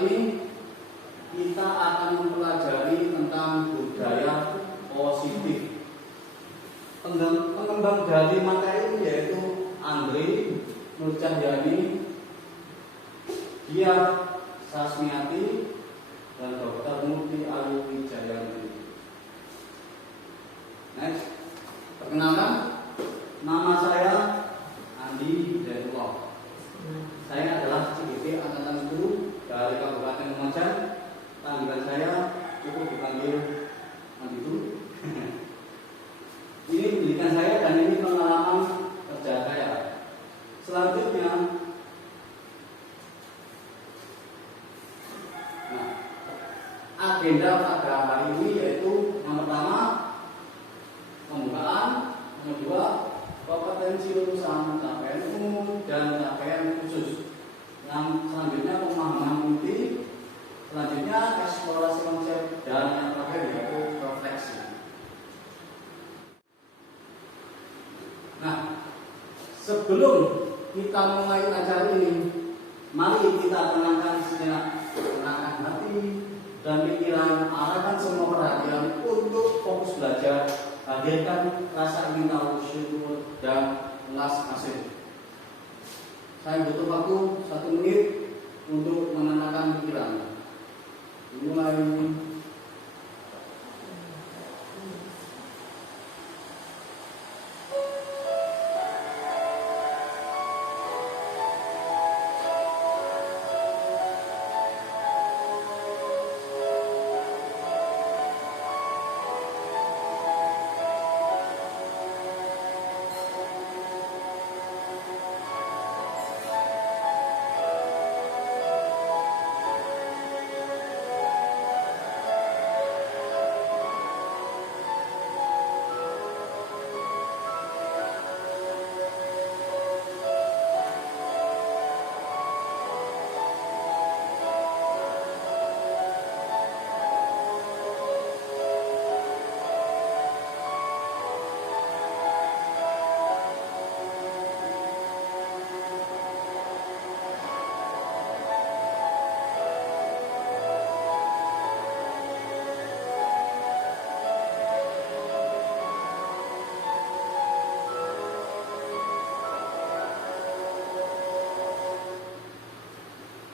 ini kita akan mempelajari tentang budaya positif. Pengembang dari materi ini yaitu Andri Nur Cahyani, Dia Sasmiati, dan Dr. Murti Ayu Wijayanti. Next, perkenalkan, nama saya Andi Zainullah. Saya adalah CGT Angkatan 10 dari Kabupaten Lumajang. Panggilan saya cukup dipanggil Anditu. Ini pendidikan saya dan ini pengalaman kerja saya. Selanjutnya, agenda pada hari ini yaitu yang pertama pembukaan, yang kedua kompetensi lulusan capaian umum dan capaian khusus, yang selanjutnya pemahaman inti, selanjutnya eksplorasi konsep, dan yang terakhir yaitu refleksi. Nah, sebelum kita mulai acara ini, mari kita tenangkan sejenak, tenangkan hati dan pikiran, arahkan semua perhatian untuk fokus belajar, hadirkan rasa ingin tahu, syukur, dan welas asih. Saya butuh waktu 1 menit untuk menenangkan pikiran. Mulai.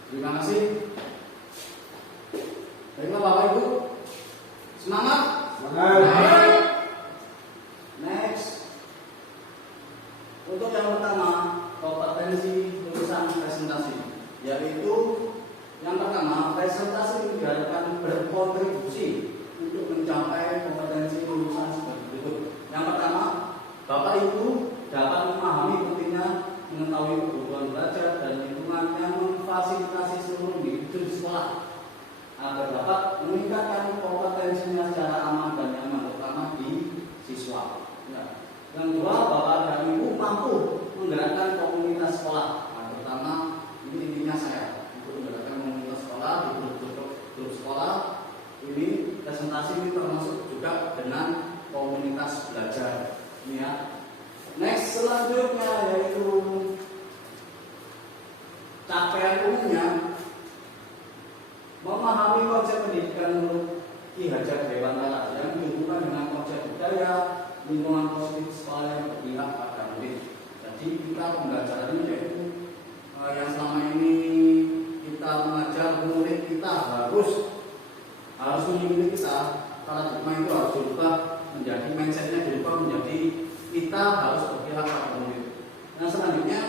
Terima kasih. Baiklah Bapak Ibu, semangat. Semangat. Next, untuk yang pertama kompetensi lulusan presentasi, yaitu yang pertama presentasi itu diharapkan berkontribusi untuk mencapai kompetensi lulusan sebagai berikut. Yang pertama, Bapak Ibu dapat memahami pentingnya mengetahui kebutuhan belajar dan lingkungan yang memfasilitasi seluruh individu di sekolah agar dapat meningkatkan kompetensinya secara aman dan nyaman, terutama di siswa. Ya. Yang kedua, Bapak dan Ibu mampu menggerakkan komunitas sekolah, terutama ini intinya saya untuk menggerakkan komunitas sekolah di grup sekolah. Ini presentasi ini termasuk juga dengan komunitas belajar. Ini ya. Next, selanjutnya yaitu capaian umumnya, memahami konsep pendidikan menurut Ki Hajar Dewantara yang dihubungkan dengan konsep budaya lingkungan positif sekolah yang berpihak pada murid. Jadi kita pembelajaran ini yaitu yang selama ini kita mengajar murid kita harus mengikuti kita. Paradigma itu harus dirubah menjadi mindsetnya, dirubah menjadi kita harus berpihak pada murid. Nah, selanjutnya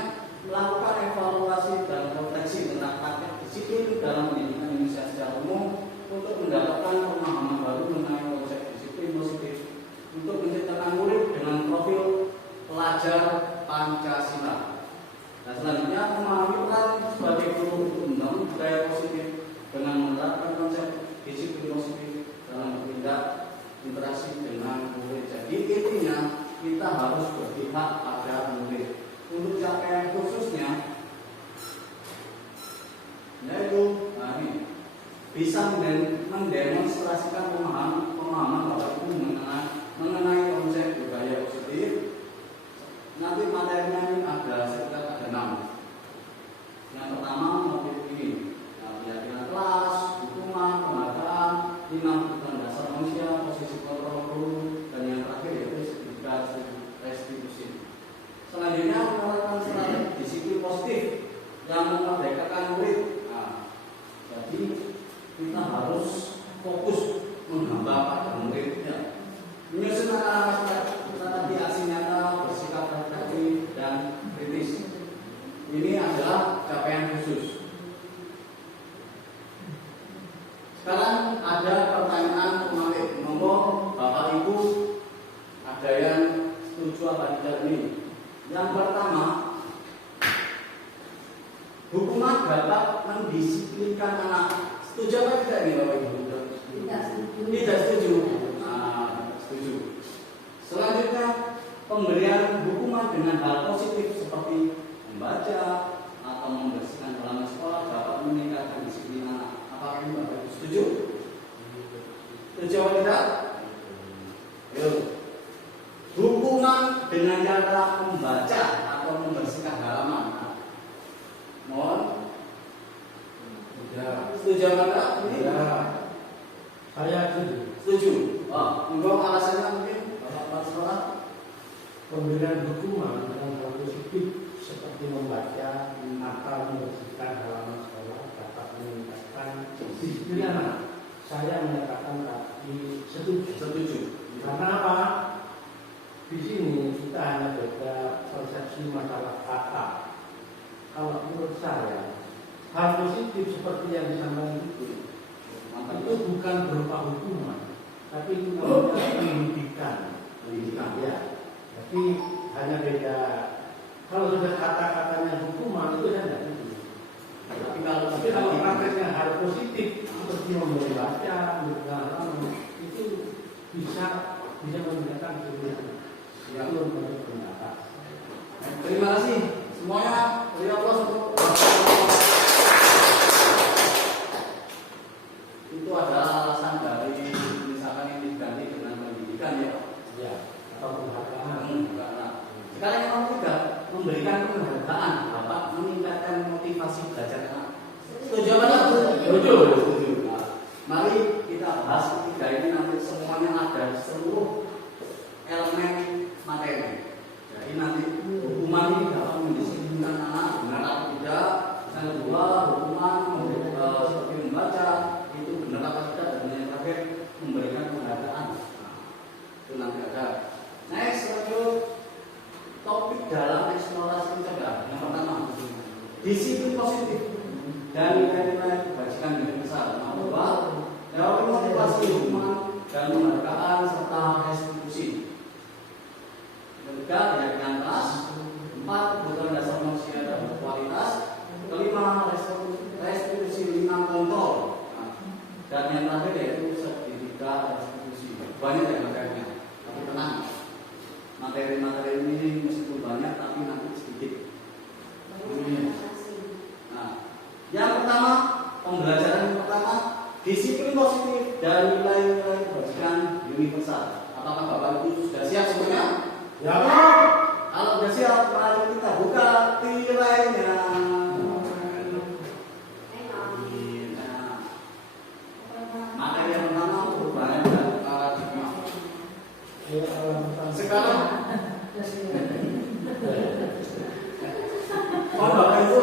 melakukan evaluasi dan refleksi tentang praktek disiplin dalam pendidikan Indonesia secara umum untuk mendapatkan pemahaman baru mengenai konsep disiplin positif untuk menciptakan murid dengan profil pelajar Pancasila. Nah, selanjutnya memahami peran sebagai guru untuk membangun budaya positif dengan menerapkan konsep disiplin positif dalam bertindak interaksi dengan murid. Jadi intinya kita harus berpihak pada murid. Untuk capaian khususnya yaitu bisa mendemonstrasikan pemahaman Bapak Ibu mengenai konsep budaya positif. Nanti materinya ini ada sekitar 6. Yang pertama motif ini, keyakinan kelas, yang memerdekakan murid. Nah, jadi kita harus fokus menghamba pada muridnya, menyusun anak-anak tadi aksi nyata, bersikap reflektif dan kritis. Ini adalah capaian khusus. Sekarang ada pertanyaan pemateri. Ngomong Bapak Ibu ada yang setuju apa tidak ini? Yang pertama, hukuman dapat mendisiplinkan anak. Setuju apa tidak ini Bapak Ibu? Tidak setuju. Tidak setuju. Nah, setuju. Selanjutnya, pemberian hukuman dengan hal positif seperti membaca atau membersihkan halaman sekolah dapat meningkatkan disiplin anak. Apakah ini Bapak Ibu setuju? Setuju atau tidak? Yuk. Hukuman dengan cara membaca atau membersihkan halaman. Mohon. Setuju atau tidak? Ya. Saya setuju. Setuju. Oh, enggak alasannya mungkin Bapak sekolah. Pemberian hukuman dengan hal positif seperti membaca atau membersihkan halaman sekolah dapat meningkatkan disiplin anak. Saya menyatakan tadi setuju. Setuju. Karena apa? Di sini kita hanya beda persepsi masalah kata. Kalau menurut saya, hal positif seperti yang disampaikan itu bukan berupa hukuman, tapi itu namanya pendidikan. Ya. Jadi hanya beda. Kalau sudah kata-katanya hukuman itu kan tidak itu. Tapi kalau prakteknya hal positif seperti membaca, membaca itu bisa meningkatkan kebiasaan. Itu menurut pendapat. Terima kasih semuanya. Beri aplaus untuk itu adalah alasan dari misalkan yang diganti dengan pendidikan ya. Ya, atau penghargaan. Sekarang yang nomor 3, memberikan penghargaan dapat meningkatkan motivasi belajar anak. Setuju apa tidak? Setuju. Nah, mari kita bahas ketiga ini nanti semuanya ada seluruh elemen materi. Jadi nanti hukuman ini dapat mendisiplinkan anak, benar atau tidak. Yang kedua, hukuman seperti membaca itu benar atau tidak, dan yang terakhir memberikan penghargaan. Nah, itu nanti ada. Next, lanjut topik dalam eksplorasi pencegahan. Yang pertama, disiplin positif dan nilai-nilai kebajikan yang besar. Yang kedua, teori motivasi hukuman dan penghargaan serta restitusi. Ketiga, keyakinan kelas. 4, kebutuhan dasar manusia dan berkualitas. Kelima, restitusi 5, kontrol. Dan yang terakhir yaitu sertifikat restitusi. Banyak ya materinya, tapi tenang. Materi-materi ini meskipun banyak tapi nanti sedikit. Nah, yang pertama, pembelajaran yang pertama, disiplin positif dan nilai-nilai kebajikan universal. Apakah Bapak Ibu sudah siap semuanya? Ya, Kalau sudah siap, mari kita buka tirainya. Materi yang pertama perubahan dan paradigma. Sekarang, Bapak Ibu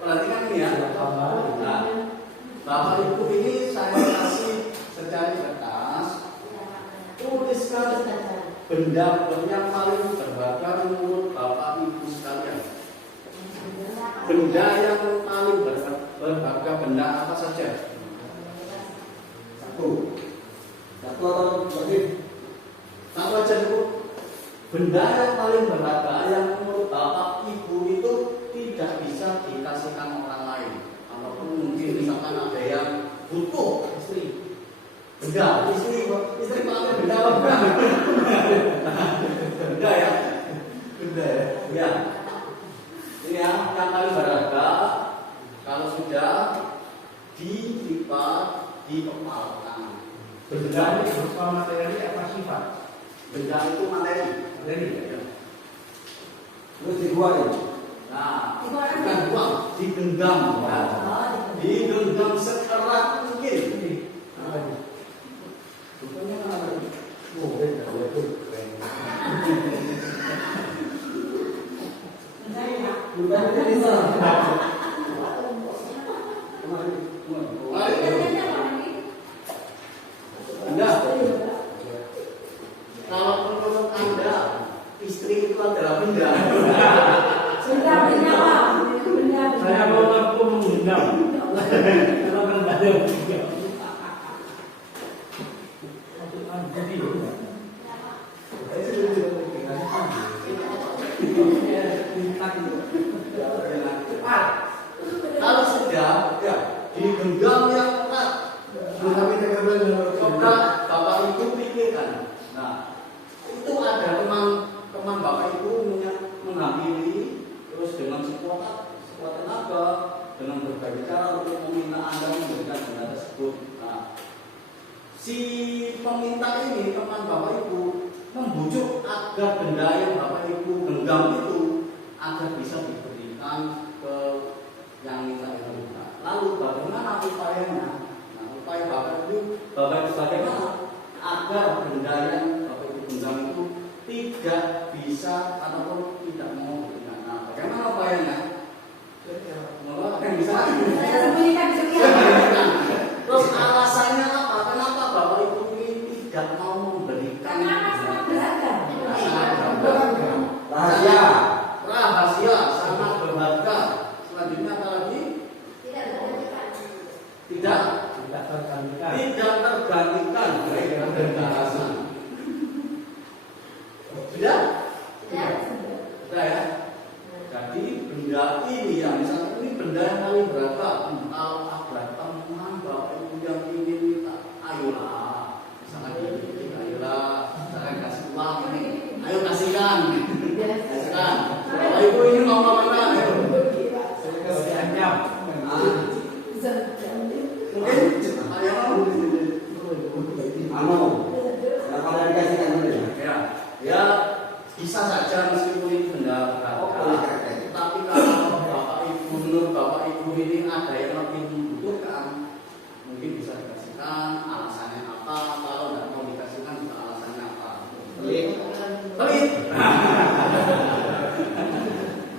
perhatikan ini ya. Nah, Bapak Ibu ini saya kasih secara kertas, tuliskan benda yang paling berharga menurut Bapak Ibu sekalian. Benda yang paling berharga, benda apa saja? Satu atau lebih? Satu aja dulu. Benda yang paling berharga yang menurut Bapak Ibu itu tidak bisa dikasihkan orang lain. Ataupun mungkin misalkan ada yang butuh istri. Benda, istri pakai benda apa bukan? Benda ya? Benda ya? Ya. Ini yang paling berharga kalau sudah dilipat di kepala tangan. benda ini berupa materi apa sifat? Benda itu materi. Materi. Ya. Terus dibuang. Nah, bukan buang, digenggam. Digenggam sekerat mungkin. Apa ini? Bukannya apa? Oh, beda. Keren. Bukan bisa. Kalau kan ada video. Kalau sudah ya digenggam yang erat, coba bapak ibu pikirkan. Nah, itu ada teman bapak ibu menghampiri terus dengan sekuat tenaga dengan berbagai cara untuk meminta Anda memberikan benda tersebut. Nah, si peminta ini teman bapak ibu membujuk agar benda yang bapak ibu genggam itu agar bisa diberikan ke yang minta itu. Lalu bagaimana upayanya? Nah, upaya bapak ibu bagaimana agar benda yang bapak ibu genggam itu tidak bisa ataupun tidak mau berikan. Nah, bagaimana upayanya? Ada yang bisa? Saya sembunyikan di sini. Terus alasannya apa? Kenapa bapak ibu ini tidak mau memberikan? Karena sangat berharga. Rahasia sangat berharga. Selanjutnya apa lagi? Tidak tergantikan. Tidak tergantikan. Baik, ada alasan. Sudah? Sudah ya. Jadi benda ini ya, misalnya ini benda yang paling berharga. Kalau ada teman bapak ibu yang ingin minta, ayolah, misalnya gini, ayolah, misalkan kasih uang ini, ayo kasihkan, kasihkan. Bapak ibu ini mau kemana? Ayo. Diancam. Ya, bisa saja meskipun ini benda berharga. Tapi kalau bapak ibu, menurut bapak ibu ini ada yang lebih membutuhkan, mungkin bisa dikasihkan. Alasannya apa? Kalau tidak mau dikasihkan, juga alasannya apa? Pelit.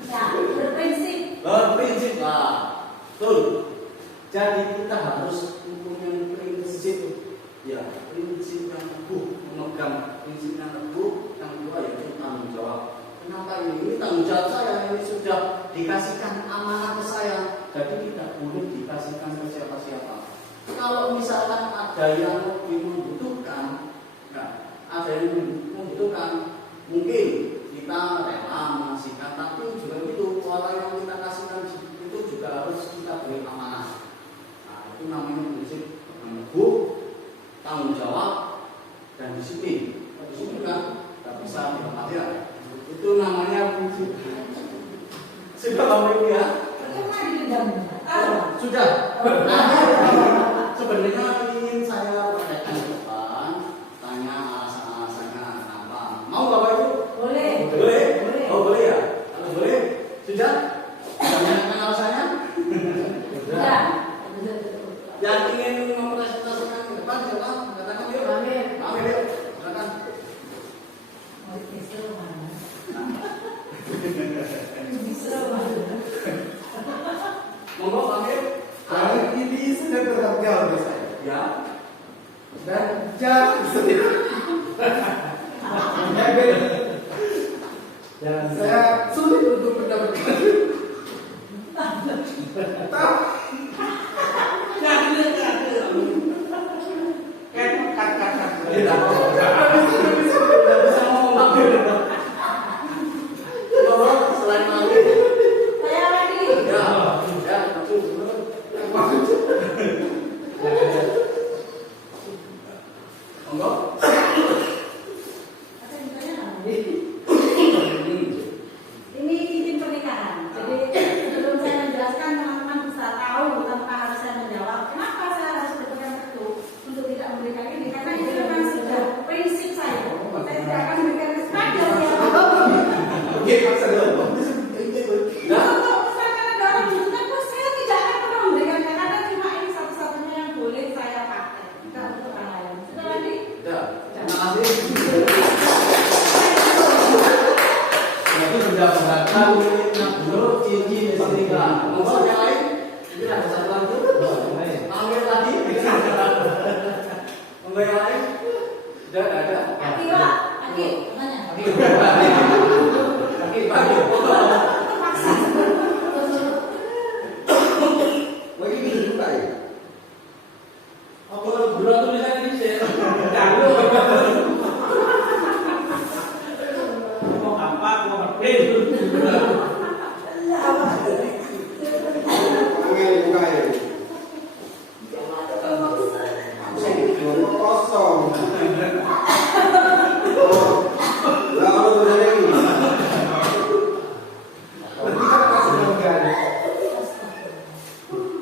Ya, berprinsip. Berprinsip lah. Betul. Jadi kita harus mempunyai prinsip, ya, prinsip yang teguh, memegang prinsip yang teguh. Yang kedua yaitu tanggung jawab. Kenapa ini tanggung jawab saya? Ini sudah dikasihkan amanah ke saya, jadi tidak boleh dikasihkan ke siapa-siapa. Kalau misalkan ada yang lebih membutuhkan, ya, ada yang membutuhkan, mungkin kita rela mengasihkan, tapi juga itu orang yang kita kasihkan itu juga harus kita beri amanah. Itu namanya prinsip teguh, tanggung jawab, dan disiplin. Disiplin kan tidak bisa dilepas ya. Itu namanya prinsip. Sudah Bapak Ibu ya? Sudah. Sebenarnya ingin saya tanyakan ke depan, tanya alasan-alasannya kenapa. Mau Bapak Ibu? Boleh. Boleh? Boleh. Oh boleh ya? Kalau boleh, sudah? Tanyakan alasannya? Sudah. Yang ingin mempresentasikan ke depan siapa? Katakan yuk. Amin. Amin yuk. Katakan. Monggo Amin. Hari ini sudah berharga bagi saya. Ya. Dan jangan sedih. Dan Saya sulit untuk mendapatkan. Tidak bisa ngomong Amin. Monggo selain Amin. Saya lagi. Ya. Ya. Monggo. Ini izin pernikahan. Jadi sebelum saya menjelaskan, teman-teman bisa tahu tanpa harus saya menjawab kenapa saya harus berpegang teguh untuk tidak memberikan ini. Karena ini memang sudah prinsip saya. Saya tidak akan memberikan kepada siapapun. Oke, paksa dulu. Kalau misalkan ada orang membutuhkan, saya tidak akan pernah memberikan. Karena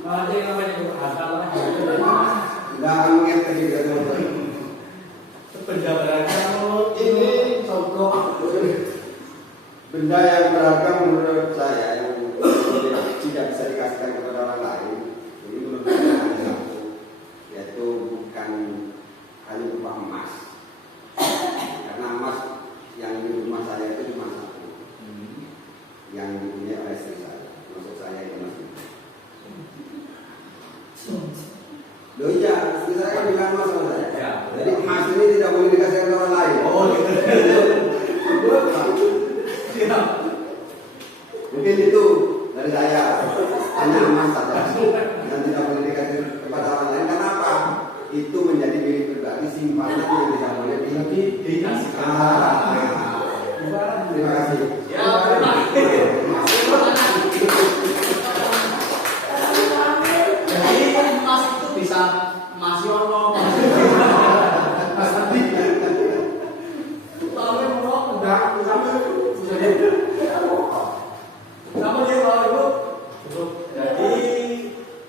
Ada yang namanya berasal lah. Nggak akan mengerti juga teman-teman. Penjabarannya Ini contoh benda yang berharga menurut saya yang tidak bisa dikasihkan kepada orang lain. Ini menurut saya hanya satu, yaitu bukan hanya berupa emas. Karena emas yang di rumah saya itu cuma satu, yang dipunyai oleh istri saya. Maksud saya itu emas. Loh iya, istri saya kan bilang emas sama saya. Ya. Jadi emas ini tidak boleh dikasihkan ke orang lain. Oh, gitu. Siap. Mungkin itu dari saya, hanya emas saja dan tidak boleh dikasih kepada orang lain. Kenapa? Itu menjadi milik pribadi, simpanan yang tidak boleh Dikasihkan. Terima kasih. Ya, terima kasih. Jadi emas itu bisa Mas Yono, Mas Adi. Tapi mau enggak sama sama dia Bapak Ibu. Jadi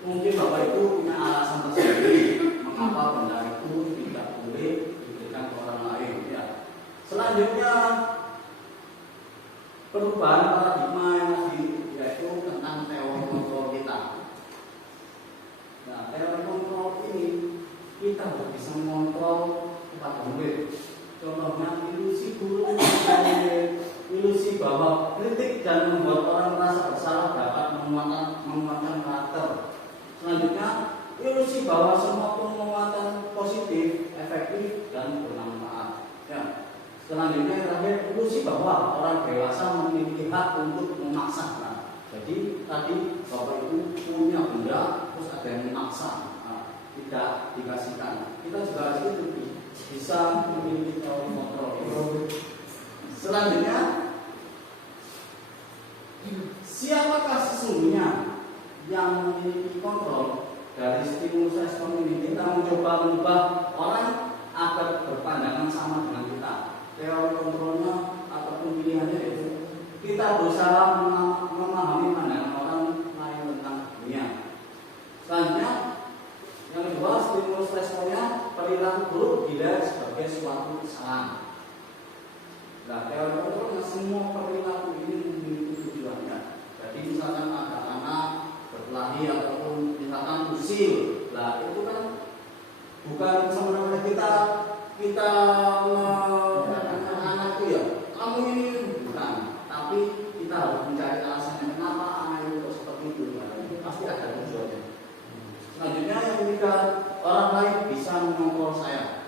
mungkin Bapak Ibu punya alasan tersendiri mengapa benda itu tidak boleh diberikan ke orang lain. Ya. Selanjutnya perubahan paradigma yang tadi yaitu tentang teori kontrol kita. Nah, teori kontrol ini kita harus bisa mengontrol kepada murid. Contohnya ilusi guru, ilusi bahwa kritik dan membuat orang merasa bersalah dapat menguatkan karakter. Selanjutnya, ilusi bahwa semua penguatan positif, efektif dan bermanfaat. Ya. Selanjutnya yang terakhir, ilusi bahwa orang dewasa memiliki hak untuk memaksa. Nah, jadi tadi Bapak Ibu punya benda, terus ada yang memaksa, tidak dikasihkan. Kita juga harus itu bisa memiliki teori kontrol. Selanjutnya, siapakah sesungguhnya yang memiliki kontrol dari stimulus respon ini? Kita mencoba mengubah orang agar berpandangan sama dengan kita. Teori kontrolnya ataupun pilihannya itu kita berusaha memahami pandangan orang lain tentang dunia. Selanjutnya, yang kedua, stimulus responnya perilaku buruk dilihat sebagai suatu kesalahan. Nah, teori kontrolnya semua perilaku ini memiliki tujuannya. Jadi misalkan ada anak berkelahi ataupun misalkan usil, nah itu kan bukan semena-mena kita anak itu ya kamu ini bukan, tapi kita harus mencari alasannya kenapa anak itu seperti itu. Nah, pasti ada tujuannya. Selanjutnya yang ketiga, orang lain bisa mengontrol saya.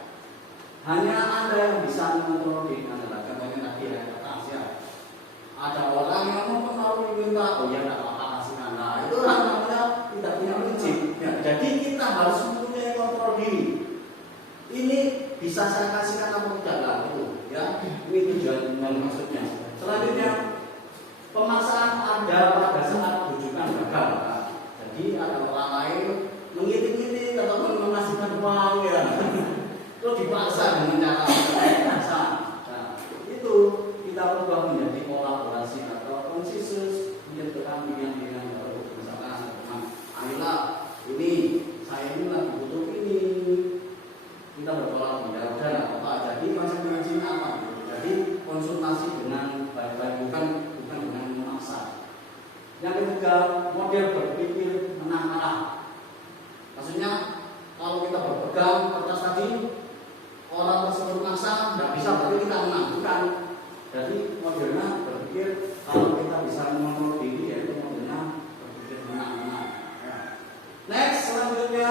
Hanya Anda yang bisa mengontrol diri Anda. Contohnya tadi ada Asia. Ada orang yang mempengaruhi minta, oh ya tidak apa-apa kasih Anda. Itu orang namanya tidak punya prinsip. Ya, jadi kita harus mempunyai kontrol diri. Ini bisa saya kasihkan atau tidak lah itu. Ya, ini tujuan dan maksudnya. Selanjutnya, pemaksaan ada pada saat rujukan gagal. Nah, jadi ada orang lain mengitik-itik ataupun mengasihkan uang ya. Terus dipaksa dengan cara paksa. Nah, itu kita berubah menjadi kolaborasi atau konsensus menciptakan pilihan-pilihan baru. Misalkan, ayolah ini saya ini lagi butuh ini, kita berkolaborasi ya udah nggak apa. Jadi konsekuensinya apa? Jadi konsultasi dengan baik-baik bukan dengan memaksa. Yang ketiga, model berpikir menang kalah. Maksudnya kalau kita berpegang kertas tadi, orang tersebut maksa, tidak bisa berarti kita menang, bukan. Jadi modelnya berpikir kalau kita bisa mengontrol diri, yaitu modelnya berpikir menang-menang. Ya. Next, selanjutnya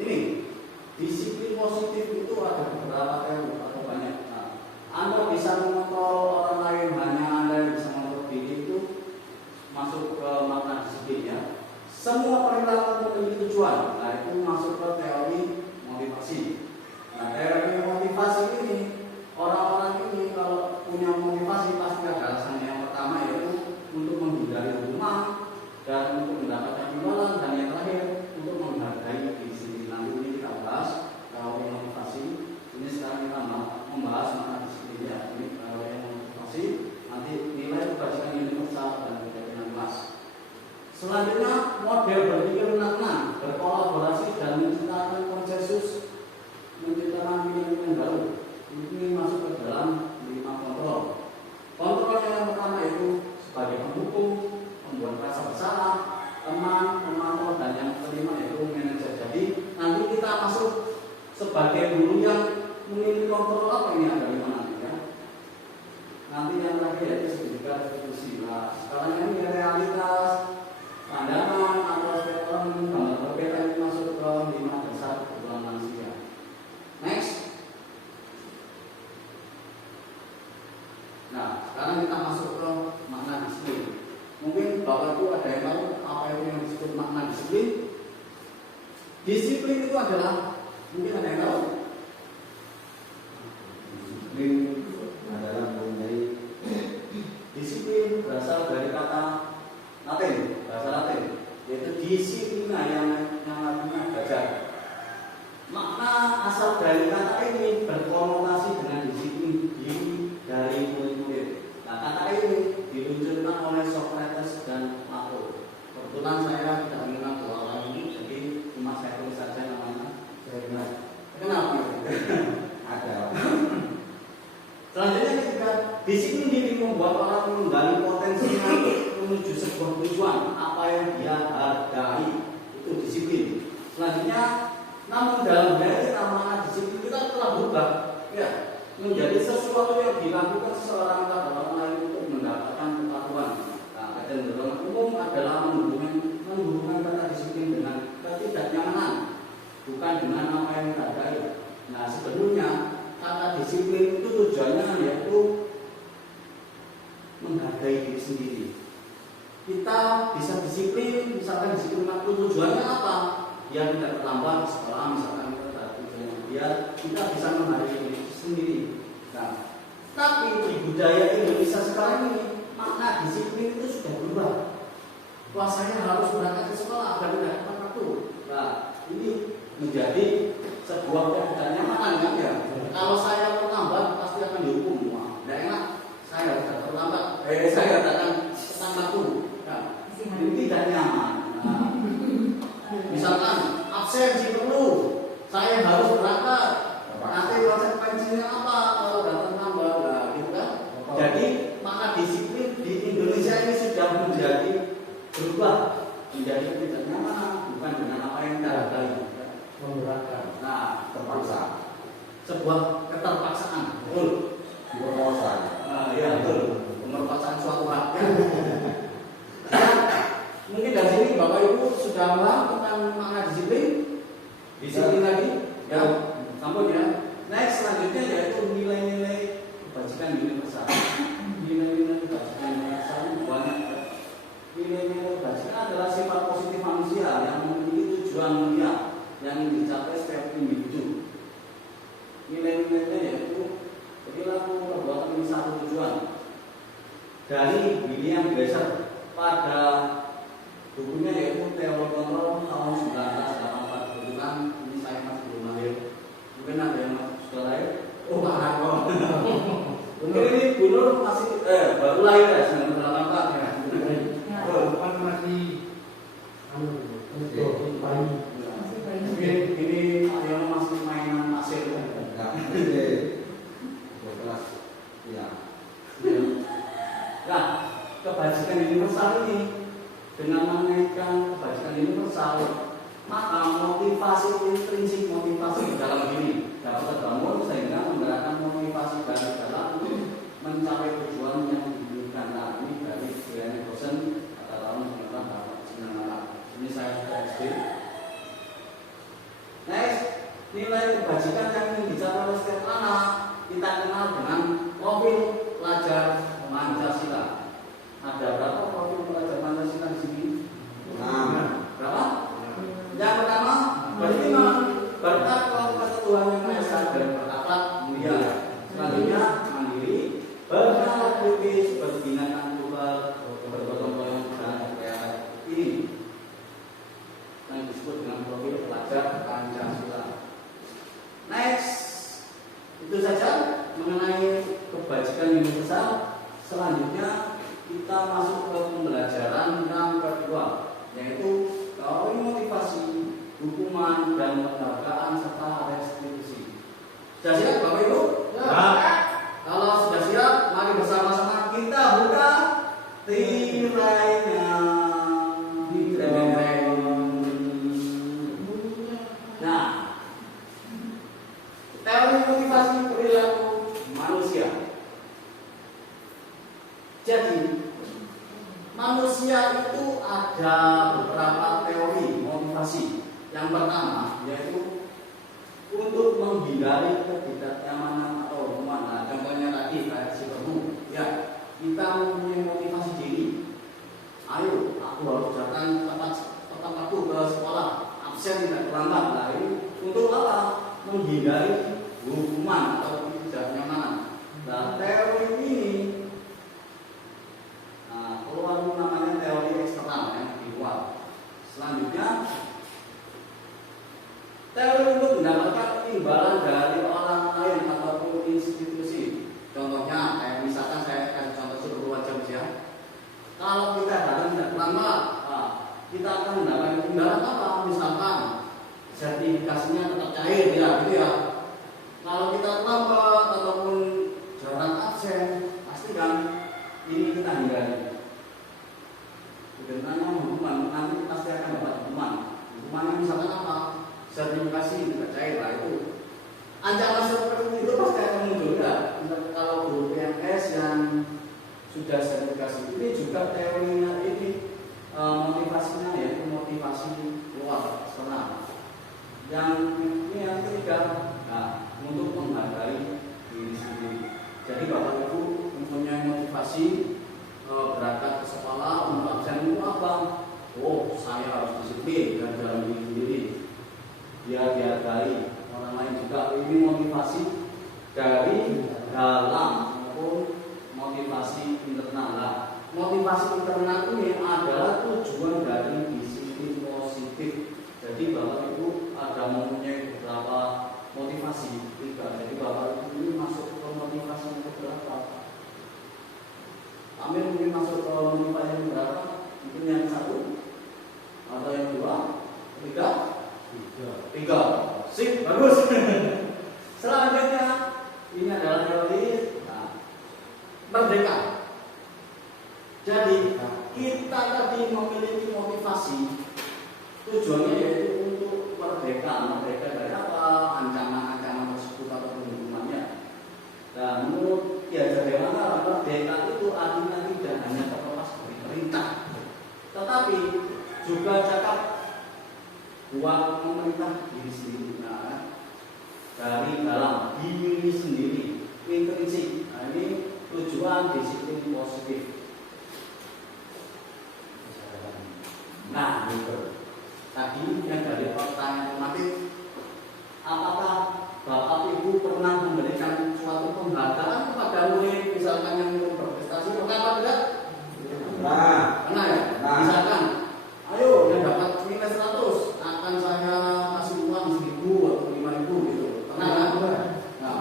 ini disiplin positif itu ada beberapa teori atau banyak. Nah, Anda bisa mengontrol orang lain, hanya Anda yang bisa mengontrol diri itu masuk ke makna disiplin ya. Semua perilaku memiliki tujuan. Nah, itu masuk ke teori motivasi. Nah, teori motivasi ini, orang-orang ini kalau punya motivasi pasti ada alasannya. Yang pertama yaitu untuk menghindari rumah dan untuk mendapatkan imbalan, dan yang terakhir untuk menghargai diri sendiri. Nanti ini kita bahas teori motivasi. Ini sekarang kita bahas Selanjutnya, model berpikir makna, berkolaborasi dan menciptakan konsensus, menciptakan pilihan baru. Ini masuk ke dalam 5 kontrol. Kontrol yang pertama itu sebagai pendukung, membuat rasa bersalah, teman, pemantau, dan yang kelima itu manajer. Jadi nanti kita masuk sebagai guru yang memiliki kontrol apa ini ada 5 nanti ya. Nanti yang terakhir yaitu sertifikat restitusi. Nah, sekarang ini realitas, pandangan, atau spesimen, gambar berbeda ini masuk ke 5 dasar kebutuhan manusia. Next. Nah, sekarang kita masuk ke makna disiplin. Mungkin Bapak Ibu ada yang tahu apa itu yang disebut makna disiplin? Disiplin itu adalah, mungkin ada yang tahu? Disiplin adalah mengenai Disiplin berasal dari kata Latin, bahasa Latin, yaitu disiplina yang artinya belajar. Makna asal dari kata ini berkonotasi dengan disiplin diri dari murid-murid. Nah, kata ini diluncurkan oleh Socrates dan Plato. Kebetulan saya tidak mengenal dua orang ini, jadi cuma saya tulis saja namanya. Saya kenal ada. Selanjutnya ketika disiplin diri membuat orang menggali potensinya menuju sebuah tujuan apa yang dia hargai, itu disiplin. Selanjutnya, namun dalam dari makna disiplin kita telah berubah, ya, menjadi sesuatu yang dilakukan seseorang pada orang lain untuk mendapatkan kepatuhan. Nah, kecenderungan umum adalah menghubungkan kata disiplin dengan ketidaknyamanan, bukan dengan apa yang dihargai. Nah, sebenarnya kata disiplin itu tujuannya yaitu menghargai diri sendiri. Kita bisa disiplin, misalkan disiplin waktu, tujuannya apa? Biar tidak terlambat sekolah, misalkan kita ada tujuannya biar kita bisa menghargai diri sendiri. Nah, tapi di budaya Indonesia sekarang ini makna disiplin itu sudah berubah. Wah, saya harus berangkat ke sekolah agar tidak tepat waktu. Nah, ini menjadi sebuah ketidaknyamanan kan ya. Kalau saya terlambat pasti akan dihukum. Wah, tidak enak. Saya tidak terlambat. Saya akan tepat waktu. Nah, ini tidak nyaman. Nah, misalkan absen si perlu, saya harus berangkat. Nanti konsekuensinya apa kalau datang lambat? Nah, gitu kan? Jadi makna disiplin di Indonesia ini sudah menjadi berubah menjadi ketidaknyamanan, bukan dengan apa yang kita hargai. Memberatkan. Nah, terpaksa, sebuah keterpaksaan, betul. diperkosa. Ya betul, pemerkosaan suatu hak. Mungkin dari sini Bapak Ibu sudah paham tentang makna disiplin. Disiplin tadi, ya, sampun ya. Next selanjutnya yaitu nilai-nilai kebajikan universal. Nilai-nilai kebajikan universal itu banyak. Nilai-nilai kebajikan adalah sifat positif manusia yang memiliki tujuan mulia yang dicapai setiap individu. Nilai-nilainya yaitu perilaku perbuatan ini satu tujuan. Dari William Glasser pada bukunya yaitu Teori Kontrol tahun 1984. Kebetulan ini saya masih belum lahir. Mungkin ada yang sudah lahir. Oh, Pak Harko. Mungkin ini Bunur masih baru lahir ya, 1984 ya. Kan masih bayi. Mungkin ini Pak Yono masih mainan pasir. Ya. Nah, kebajikan universal ini dengan menaikkan kebajikan universal, maka motivasi intrinsik motivasi dalam diri dapat terbangun sehingga menggerakkan motivasi dari dalam untuk mencapai tujuan yang diinginkan. Nah, ini dari Brian Emerson pada tahun 1998. Ini saya sudah SD. Next, nilai kebajikan yang dicapai oleh setiap anak kita kenal dengan profil pelajar Pancasila. Ada berapa profil pelajar Pancasila di sini? Berapa? Yang pertama, berlima, bertakwa kepada Tuhan Yang Maha Esa dan berakhlak mulia. Selanjutnya, mandiri, berakhlak budi, berbinakan tunggal, bergotong royong dan berkreatif. Ini yang disebut dengan profil pelajar Pancasila. Next, itu saja mengenai kebajikan beberapa teori motivasi. Yang pertama yaitu untuk menghindari ketidaknyamanan atau hukuman. Nah, contohnya tadi kayak si perlu, ya kita mempunyai motivasi diri. Ayo, aku harus datang tepat waktu ke sekolah, absen tidak terlambat. Nah, ini untuk apa? Menghindari hukuman atau ketidaknyamanan. Nah, teori ini, nah, keluar namanya teori eksternal yang lebih kuat. Selanjutnya, teori untuk mendapatkan imbalan dari orang lain ataupun institusi. Contohnya, kayak misalkan saya kasih contoh sebuah jam ya. Kalau kita datang tidak terlambat, kita akan mendapatkan imbalan apa? Misalkan sertifikasinya tetap cair, ya, gitu ya. Kalau kita terlambat ataupun jarang absen, pastikan ini kita hindari. Dengan hukuman nanti pasti akan dapat hukuman. Hukumannya misalkan apa? Sertifikasi tidak cair, lah itu. Ancaman seperti itu pasti akan muncul ya. Kalau guru PNS yang sudah sertifikasi ini juga teorinya ini motivasinya yaitu motivasi luar eksternal. Yang ini yang ketiga, nah, untuk menghargai diri sendiri. Jadi Bapak Ibu mempunyai motivasi berangkat ke sekolah untuk absen itu apa? Oh, saya harus disiplin dan dalam diri sendiri. Dia dihargai orang lain juga. Ini motivasi dari dalam maupun motivasi internal. Nah, motivasi internal ini adalah tujuan dari disiplin positif. Jadi Bapak Ibu ada mempunyai beberapa motivasi tiga. Jadi Bapak Ibu ini masuk ke motivasi yang berapa? Amir mungkin masuk ke motivasi yang berapa? Mungkin yang satu atau yang dua, tiga. Sip, bagus. Selanjutnya ini adalah teori merdeka. Jadi kita tadi memiliki motivasi, tujuannya yaitu untuk merdeka. Merdeka dari apa? Ancaman-ancaman tersebut atau hukumannya. Dan menurut Ki-Hajar Dewantara, merdeka itu artinya tidak hanya terlepas dari perintah, tetapi juga cakap buat memerintah diri sendiri. Nah, dari dalam diri sendiri, intrinsik. Nah, ini tujuan disiplin positif. Nah, gitu. Tadi yang dari pertanyaan tematik, apakah Bapak Ibu pernah memberikan suatu penghargaan kepada murid, misalkan yang berprestasi, pernah apa tidak? Pernah ya? Misalkan, ayo yang dapat nilai 100 akan saya kasih uang 1.000 atau 5.000 gitu. Pernah kan? Nah,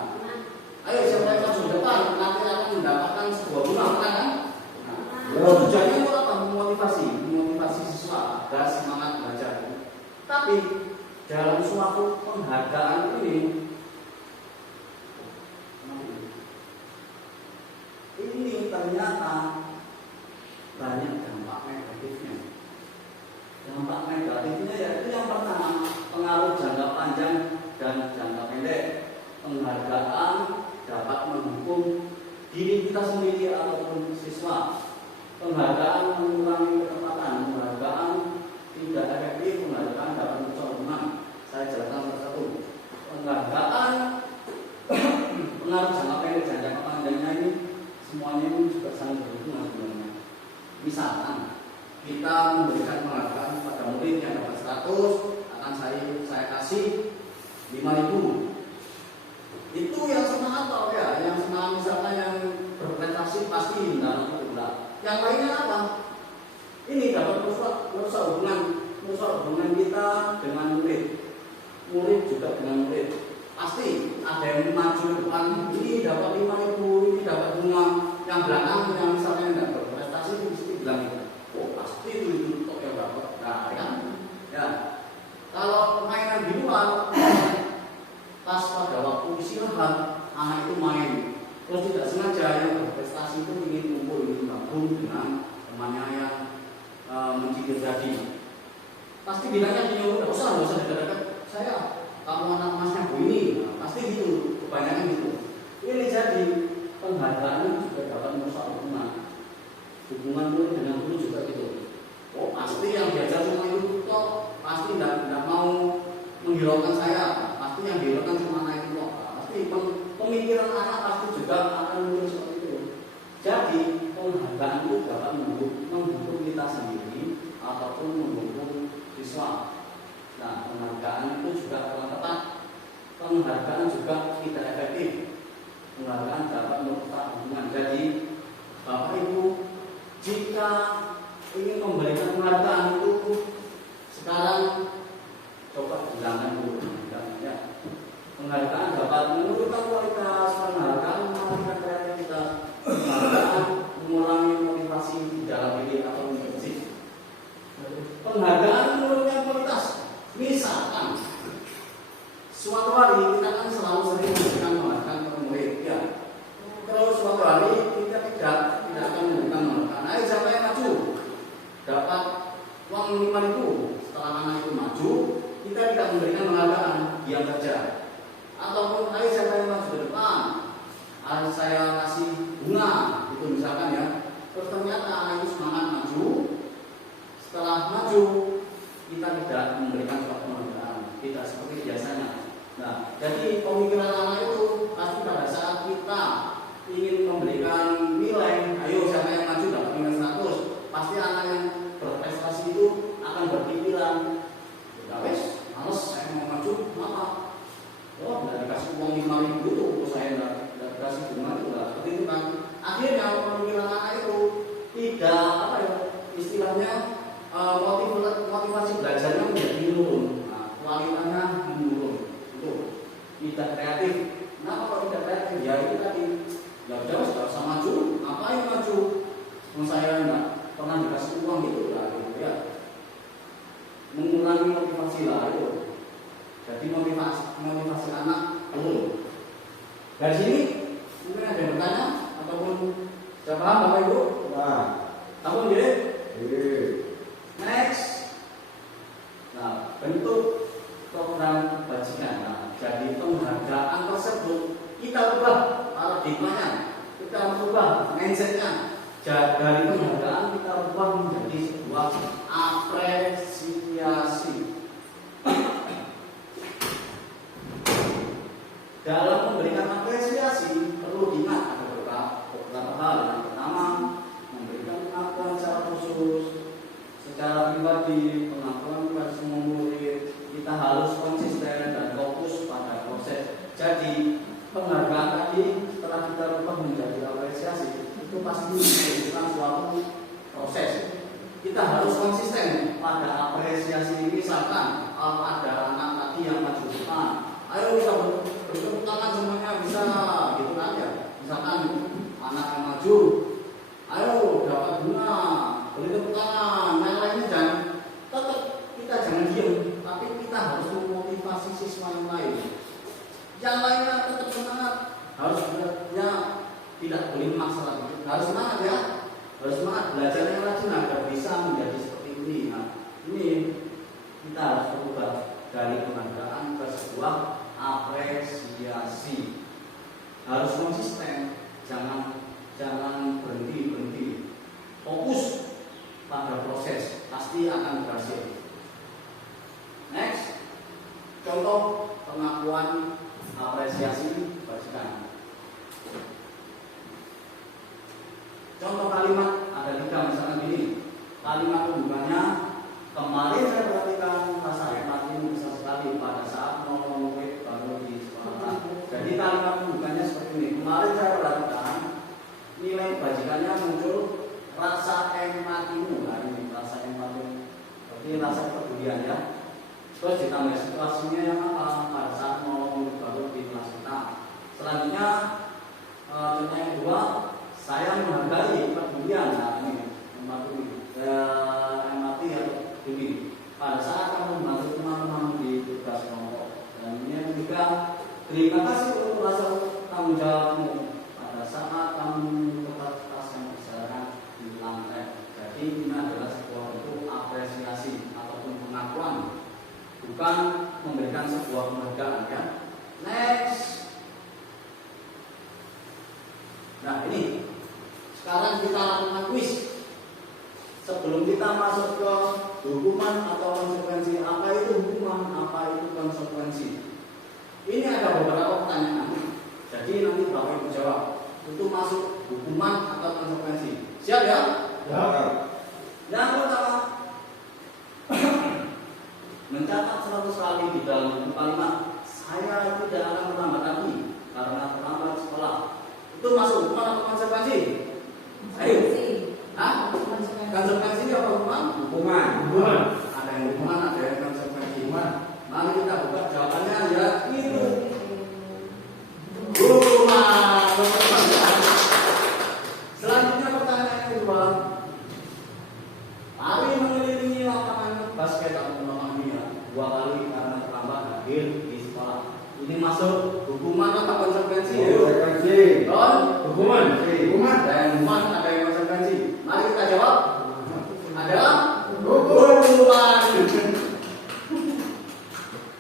ayo siapa yang masuk depan nanti akan mendapatkan sebuah bunga, pernah kan? Nah, tujuannya itu apa? Memotivasi siswa agar semangat belajar. Tapi dalam suatu penghargaan ini ternyata banyak dampak negatifnya. Dampak negatifnya yaitu yang pertama, pengaruh jangka panjang dan jangka pendek. Penghargaan dapat mendukung diri kita sendiri ataupun siswa. Penghargaan mengurangi ketepatan, penghargaan tidak efektif, penghargaan dapat merusak hubungan. Saya jelaskan satu-satu. Penghargaan pengaruh jangka pendek dan jangka panjangnya ini semuanya ini juga saling berhubungan sebenarnya. Misalkan kita memberikan penghargaan pada murid yang dapat 100, akan saya kasih 5.000. Itu yang semangat atau ya, yang semangat misalkan yang berprestasi pasti dalam itu. Yang lainnya apa? Ini dapat merusak hubungan kita dengan murid. Murid juga dengan murid. Pasti ada yang maju depan, ini dapat 5.000, ini dapat bunga. Yang belakang yang misalnya tidak berprestasi itu mesti bilang, oh pasti itu untuk yang dapat. Nah, kan? Ya. Kalau mainan di luar, pas pada waktu istirahat, anak itu main. Terus tidak sengaja yang berprestasi itu ingin kumpul, ingin gabung dengan temannya yang mencibir tadi. Pasti bilangnya gini, nggak usah dekat-dekat saya, kamu anak masnya Bu ini. Nah, pasti gitu, kebanyakan gitu. Ini jadi penghargaan juga dapat merusak hubungan murid dengan guru juga gitu. Oh pasti yang diajar cuma itu toh, pasti tidak mau menghiraukan saya, pasti yang dihiraukan cuma anak itu toh. Pasti pemikiran anak pasti juga akan muncul seperti itu. Jadi penghargaan itu dapat mendukung kita sendiri ataupun mendukung siswa. Nah penghargaan itu juga kurang tepat. Penghargaan juga tidak efektif. Penghargaan dapat merusak hubungan. Jadi Bapak Ibu, jika ingin memberikan penghargaan itu sekarang coba hilangkan dulu ya. Penghargaan dapat menurunkan kualitas, penghargaan meningkatkan kreativitas, penghargaan mengurangi motivasi di dalam diri atau musik. Penghargaan menurunkan kualitas. Misalkan suatu hari kita kan selalu sering memberikan penghargaan ke murid ya. Terus suatu hari kita tidak akan memberikan penghargaan. Ayo siapa yang maju dapat uang 5.000. Setelah anak itu maju, kita tidak memberikan penghargaan, diam saja. Ataupun ayo siapa yang maju ke depan, saya kasih bunga, itu misalkan ya. Terus ternyata anak itu semangat maju. Setelah maju, kita tidak memberikan suatu penghargaan, tidak seperti biasanya. Nah, jadi pemikiran anak itu pasti pada saat kita ingin memberikan nilai, ayo siapa yang maju dapat nilai 100, pasti anak yang berprestasi itu akan berpikiran, ya wes, males saya mau maju, kenapa? Oh, tidak dikasih uang 5.000 itu, saya tidak dikasih bunga itu, seperti itu kan. Akhirnya pemikiran anak itu tidak apa ya, istilahnya motivasi belajarnya menjadi menurun, nah, kualitasnya menurun, itu tidak kreatif. Kenapa kalau tidak kreatif? Ya itu tadi, ya udah tidak usah maju, ngapain maju? Saya tidak pernah dikasih uang gitu lah, gitu ya. Mengurangi motivasi lah itu. Jadi motivasi anak turun. Dari sini mungkin ada yang bertanya ataupun sudah paham Bapak Ibu? Nah, Tahu ya? ini Next. Nah, bentuk program kebajikan. Nah, jadi penghargaan tersebut kita ubah paradigmanya, kita ubah mindsetnya. Dari penghargaan kita ubah menjadi sebuah apresiasi. Dalam memberikan apresiasi perlu diingat ada beberapa hal. Yang pertama, memberikan pengakuan secara khusus, secara pribadi, pengakuan kepada semua murid. Kita harus konsisten dan fokus pada proses. Jadi penghargaan tadi setelah kita ubah menjadi apresiasi itu pasti membutuhkan suatu proses. Kita harus konsisten pada apresiasi. Misalkan kalau ada anak tadi yang maju depan, ayo kita bertepuk tangan semuanya, bisa gitu kan ya. Misalkan anak yang maju, ayo dapat bunga, beri tepuk tangan, yang lainnya jangan, tetap kita jangan diam, tapi kita harus memotivasi siswa yang lain. Yang lainnya tetap semangat, harus ya tidak boleh maksa lagi, harus semangat ya, harus semangat belajar yang rajin agar bisa menjadi seperti ini. Nah, ini kita harus berubah dari penghargaan ke sebuah apresiasi. Harus konsisten, jangan berhenti. Fokus pada proses, pasti akan berhasil. Next, contoh pengakuan apresiasi kebajikan. Contoh kalimat ada 3, misalnya gini. Kalimat pembukanya, kemarin saya perhatikan rasa hemat ini besar sekali pada saat mau murid baru di sekolah. Jadi kalimat pembukanya seperti ini. Kemarin saya perhatikan nilai kebajikannya muncul rasa empatimu. Nah ini rasa empatimu, berarti rasa kepedulian ya. Terus ditambah situasinya yang apa? Pada saat mau murid baru di kelas kita. Selanjutnya contoh yang kedua, saya menghargai kepedulian. Nah ini empati atau peduli pada saat kamu membantu teman-teman di tugas kelompok. Dan ini yang ketiga, terima kasih untuk rasa tanggung jawabmu pada saat kamu tetap tas yang berserakan di lantai. Jadi ini adalah sebuah bentuk apresiasi ataupun pengakuan, bukan memberikan sebuah penghargaan ya. Next. Nah ini sekarang kita lakukan kuis. sebelum kita masuk ke hukuman atau konsekuensi, apa itu hukuman, apa itu konsekuensi. Ini ada beberapa pertanyaan. Jadi nanti Bapak Ibu jawab. Itu masuk hukuman atau konsekuensi. Siap ya? Ya. Yang pertama, mencatat 100 kali di dalam buku kalimat saya tidak akan terlambat lagi karena terlambat sekolah. Itu masuk hukuman atau konsekuensi? Ayo. Hah? Konsekuensi apa hukuman? Hukuman. Hukuman. Ada yang hukuman, ada yang konsekuensi. Mari kita buka jawabannya ya itu. Hukuman. Selanjutnya pertanyaan kedua. Lari mengelilingi lapangan basket atau lapangan bola 2 kali karena terlambat hadir di sekolah. Ini masuk hukuman atau konsekuensi? Konsekuensi. Hukuman. Hukuman. Ada yang hukuman, ada yang konsekuensi. Mari kita jawab. Adalah hukuman.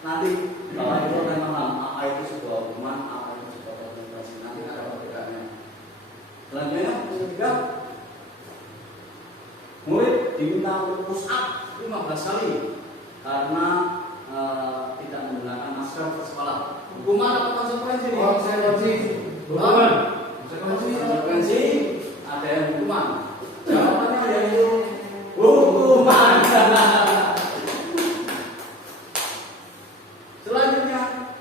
Nanti kalau itu akan paham apa itu sebuah hukuman, apa itu sebuah konsekuensi. Nanti ada perbedaannya. Selanjutnya, yang ketiga, murid diminta untuk push up 15 kali karena tidak menggunakan masker ke sekolah. Hukuman atau konsekuensi? Konsekuensi. Hukuman. Konsekuensi, ada yang hukuman. Jawabannya yaitu hukuman. Selanjutnya,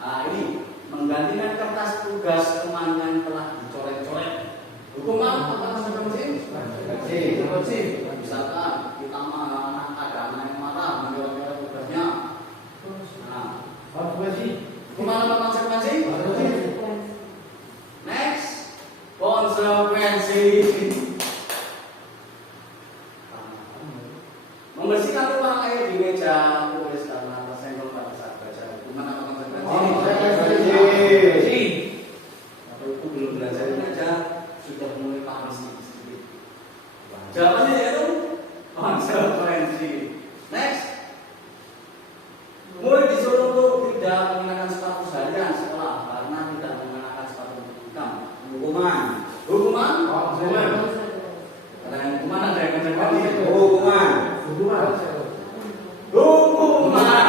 nah ini menggantikan kertas tugas teman yang telah dicoret-coret. Hukuman atau konsekuensi? Konsekuensi. Misalkan kita ada anak yang marah mencoret-coret tugasnya. Nah, Konsekuensi. hukuman atau konsekuensi? Next, konsekuensi. Membersihkan tumpah air di meja tulis karena tersenggol pada saat baca. Hukuman atau konsekuensi? Konsekuensi. Bapak Ibu belum belajar ini aja sudah mulai paham sedikit-sedikit. Jawabannya yaitu konsekuensi. Next, murid disuruh untuk tidak mengenakan sepatu seharian sekolah karena tidak mengenakan sepatu hitam. Hukuman. Hukuman? Hukuman. Ada yang hukuman, ada yang konsekuensi. Hukuman. Hukuman. Hukuman.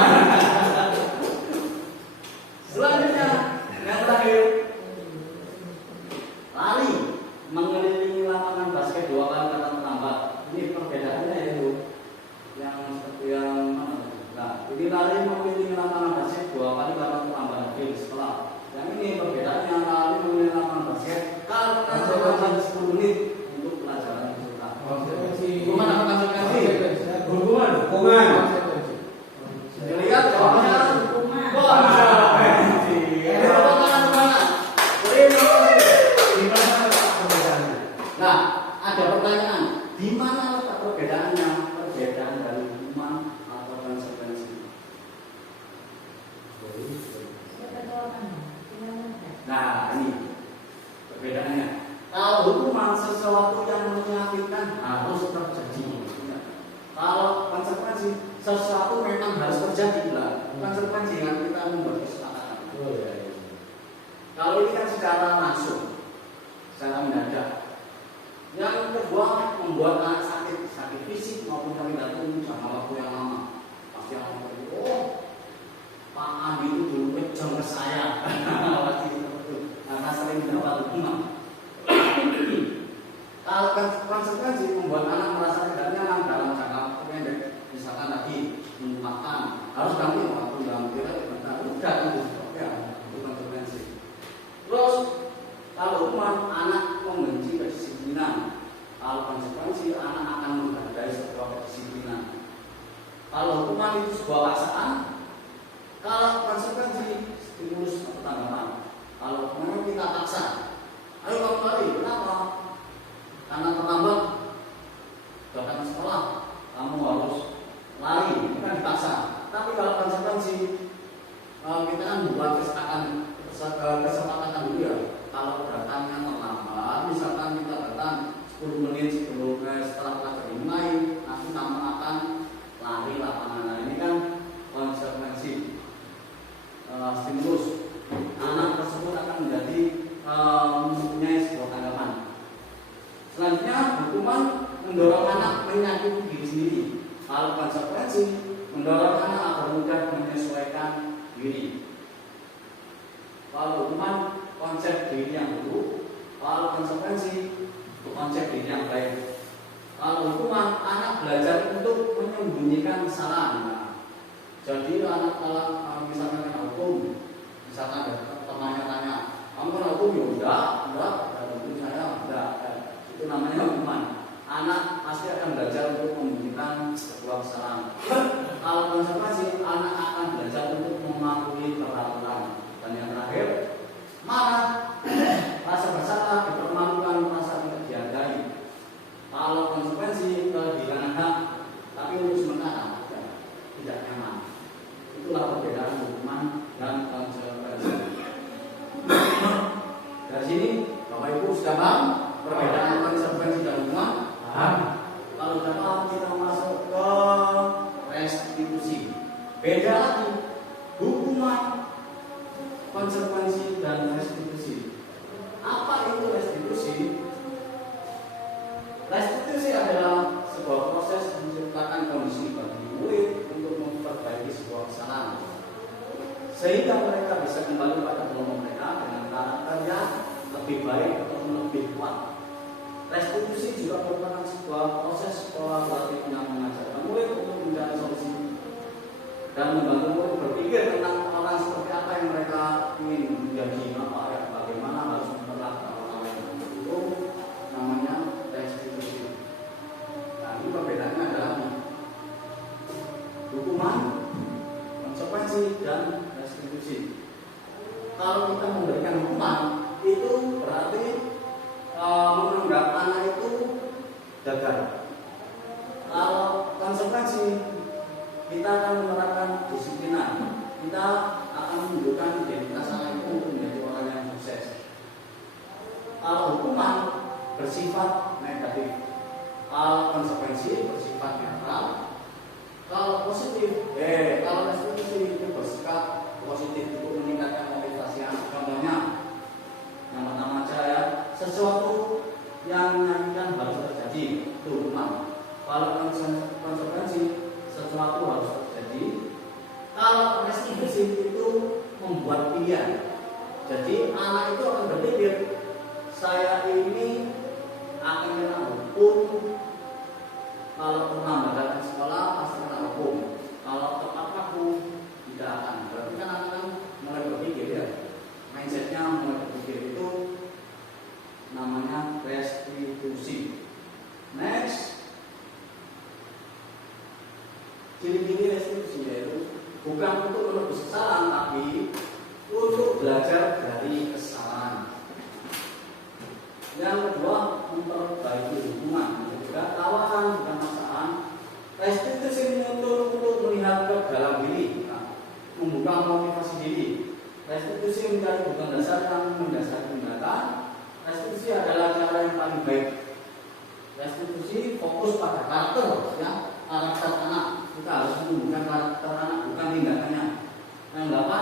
Selanjutnya, yang terakhir, lari mengelilingi lapangan basket 2 kali karena terlambat. Ini perbedaannya yaitu yang seperti yang mana? Nah, ini lari mengelilingi lapangan basket 2 kali karena terlambat hadir di sekolah. Yang ini perbedaannya lari mengelilingi lapangan basket karena terlambat 10 menit untuk pelajaran kita. Hukuman apa konsekuensi? Hukuman. Hukuman. Dilihat jawabannya Hukuman. konsekuensi. Tepuk tangan semangat. Terima kasih. Di mana letak perbedaannya? Nah, ada pertanyaan. Di mana letak perbedaannya? Perbedaan dari hukuman atau konsekuensi. Nah, ini perbedaannya. Kalau hukuman sesuatu yang menyakitkan harus terjadi. Kalau konsekuensi sesuatu memang harus terjadi lah. Konsekuensi yang kita membuat kesepakatan. Oh ya. Kalau ini kan secara langsung, secara mendadak. Yang kedua, membuat anak sakit fisik maupun sakit jantung jangka waktu yang lama. Pasti orang berkata, oh, Pak Andi itu dulu kejam ke saya. Pasti itu, karena sering mendapat hukuman. Kalau konsekuensi membuat anak merasa tidak nyaman dalam jangka pendek, misalkan tadi makan, harus ganti waktu dalam kira udah itu ya, itu konsekuensi. Terus kalau hukuman anak membenci kedisiplinan, kalau konsekuensi anak akan menghargai sebuah kedisiplinan. Kalau hukuman itu sebuah paksaan, kalau konsekuensi stimulus atau tanggapan. Kalau memang kita paksa, ayo kamu lari, kenapa? Karena terlambat datang ke sekolah, kamu harus lari, itu kan dipaksa. Tapi kalau konsekuensi kita kan buat kesepakatan dulu ya. Kalau datangnya terlambat, misalkan kita datang 10 menit setelah pelajaran dimulai, nanti kamu akan lari lapangan. Nah, ini kan konsekuensi stimulus. Anak tersebut akan menjadi mempunyai sebuah tanggapan. Selanjutnya hukuman Kalau konsekuensi mendorong anak agar mudah menyesuaikan diri. Kalau hukuman konsep diri yang buruk, kalau konsekuensi konsep diri yang baik. Kalau hukuman anak belajar untuk menyembunyikan kesalahan. Nah, jadi anak kalau misalkan kena hukum, misalkan ada temannya tanya, kamu kena hukum? Ya enggak, hukum saya enggak. Itu namanya hukuman. Anak pasti akan belajar untuk menyembunyikan sebuah kesalahan. Kalau konsekuensi, anak akan belajar untuk mematuhi peraturan. Dan yang terakhir, marah, rasa bersalah, dipermalukan, merasa tidak dihargai. Kalau konsekuensi kehilangan hak, tapi untuk sementara tidak nyaman. Itulah perbedaan hukuman dan konsekuensi. Dari sini, Bapak Ibu sudah paham perbedaan konsekuensi dan hukuman? Kalau sudah paham, kita masuk ke restitusi. Beda lagi, hukuman, konsekuensi dan restitusi. Apa itu restitusi? Restitusi adalah sebuah proses menciptakan kondisi bagi murid untuk memperbaiki sebuah kesalahan, sehingga mereka bisa kembali pada kelompok mereka dengan karakter yang lebih baik atau lebih kuat. Restitusi juga merupakan sebuah proses kolaboratif yang mengajarkan murid untuk mencari solusi dan membantu murid berpikir tentang orang seperti apa yang mereka ingin menjadi, apa ya, bagaimana harus memperlakukan orang lain. Itu namanya restitusi. Nah, ini perbedaannya adalah hukuman, konsekuensi, dan restitusi. Kalau kita memberikan hukuman, itu berarti menganggap anak itu gagal. Kalau konsekuensi, kita akan menerapkan disiplinan. Kita akan menunjukkan identitas anak itu untuk menjadi orang yang sukses. Kalau hukuman bersifat negatif, kalau konsekuensi bersifat netral. Kalau positif, kalau restitusi itu bersikap positif untuk meningkatkan motivasi anak. Contohnya, yang pertama aja ya, sesuatu yang menyakitkan harus terjadi, itu hukuman. Kalau konsekuensi, sesuatu harus terjadi. Kalau restitusi itu membuat pilihan. Jadi anak itu akan berpikir, saya ini akan kena hukum. Kalau pernah meninggalkan sekolah pasti kena hukum. Kalau tepat waktu tidak akan. Berarti kan anak kan mulai berpikir ya. Mindsetnya mulai berpikir, itu namanya restitusi. Next, ciri-ciri restitusi yaitu bukan untuk menebus kesalahan, tapi untuk belajar dari kesalahan. Yang kedua, memperbaiki hubungan. Juga tawaran bukan masalah. Restitusi untuk melihat ke dalam diri, membuka motivasi diri. Restitusi mencari kebutuhan dasar yang mendasari tindakan. Restitusi adalah cara yang paling baik. Restitusi fokus pada karakter, ya, karakter anak. Kita harus menumbuhkan karakter anak, bukan tindakannya. Yang kedua,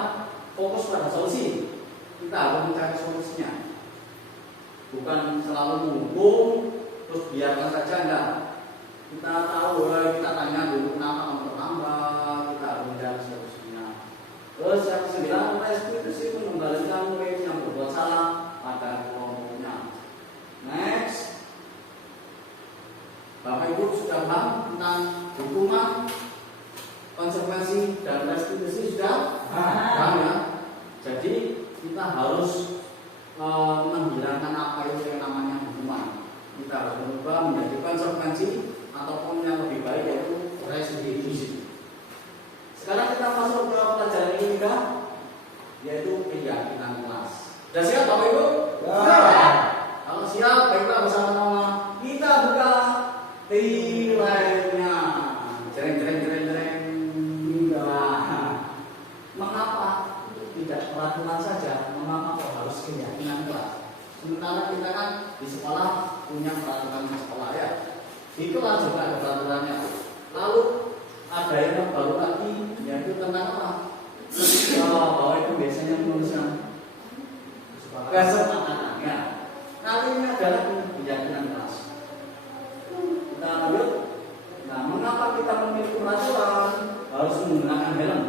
fokus pada solusi. Kita harus mencari solusinya. Bukan selalu menghukum terus biarkan saja, enggak. Kita tahu, kita tanya dulu kenapa kamu terlambat, kita harus mencari solusinya. Terus yang ke-9, restitusi mengembalikan murid yang berbuat salah pada kelompoknya. Next, Bapak Ibu sudah paham tentang hukuman, konsekuensi, dan restitusi sudah paham ya? Jadi kita harus menghilangkan apa itu yang namanya hukuman. Kita harus berubah menjadi konsekuensi ataupun yang lebih baik yaitu restitusi. Sekarang kita masuk ke pelajaran ini juga, yaitu keyakinan kelas. Sudah siap Bapak Ibu? Ya. Kalau siap, baiklah bersama-sama kita buka nilainya. Jereng. Nah, mengapa tidak peraturan saja? Mengapa kok harus keyakinan kelas? Sementara kita kan di sekolah punya peraturan sekolah ya. Di kelas juga ada peraturannya. menggunakan helm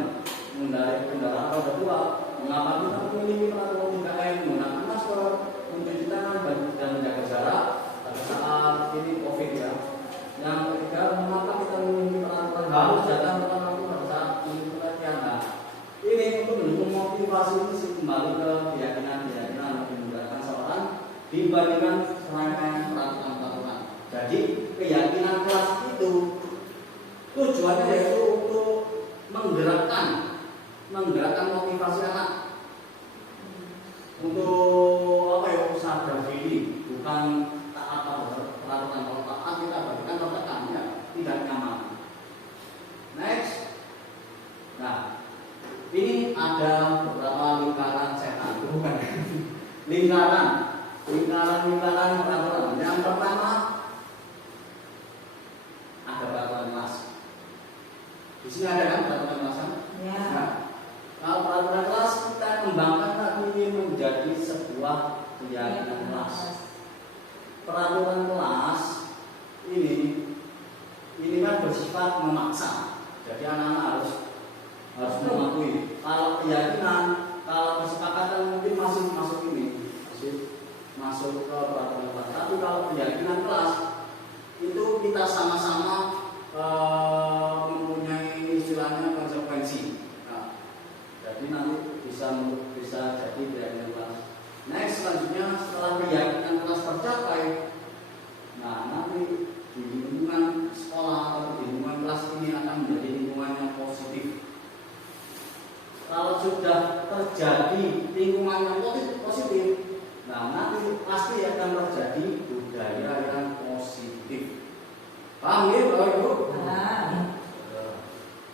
mengendarai kendaraan roda dua. Mengapa kita memiliki peraturan 3M menggunakan masker, mencuci tangan dan menjaga jarak pada saat ini COVID ya. Yang ketiga, mengapa kita memiliki peraturan harus datang tepat waktu pada saat ini pelatihan. Nah, ini untuk mendukung motivasi itu kembali ke keyakinan lebih memudahkan seorang dibandingkan serangkaian peraturan-peraturan. Jadi keyakinan kelas itu tujuannya yaitu untuk menggerakkan motivasi anak untuk sadar diri, bukan taat pada peraturan. Kalau taat kita berikan tertekan ya, tidak nyaman. Next, nah ini ada beberapa lingkaran setan, bukan lingkaran peraturan. Yang pertama ada peraturan kelas. Di sini ada kan peraturan kelasan? Ya. Nah, kalau peraturan kelas kita kembangkan tadi ini menjadi sebuah keyakinan kelas. Peraturan kelas ini kan bersifat memaksa. Jadi anak-anak harus mematuhi. Kalau keyakinan, kalau kesepakatan mungkin masih masuk ke peraturan kelas. Tapi kalau keyakinan kelas itu kita sama-sama mempunyai istilahnya konsekuensi. Nah, jadi nanti bisa jadi keyakinan kelas. Next, selanjutnya setelah keyakinan kelas tercapai, nah nanti di lingkungan sekolah atau di lingkungan kelas ini akan menjadi lingkungan yang positif. Kalau sudah terjadi lingkungan yang positif, nah nanti pasti akan terjadi budaya yang positif. Paham ya Bapak Ibu?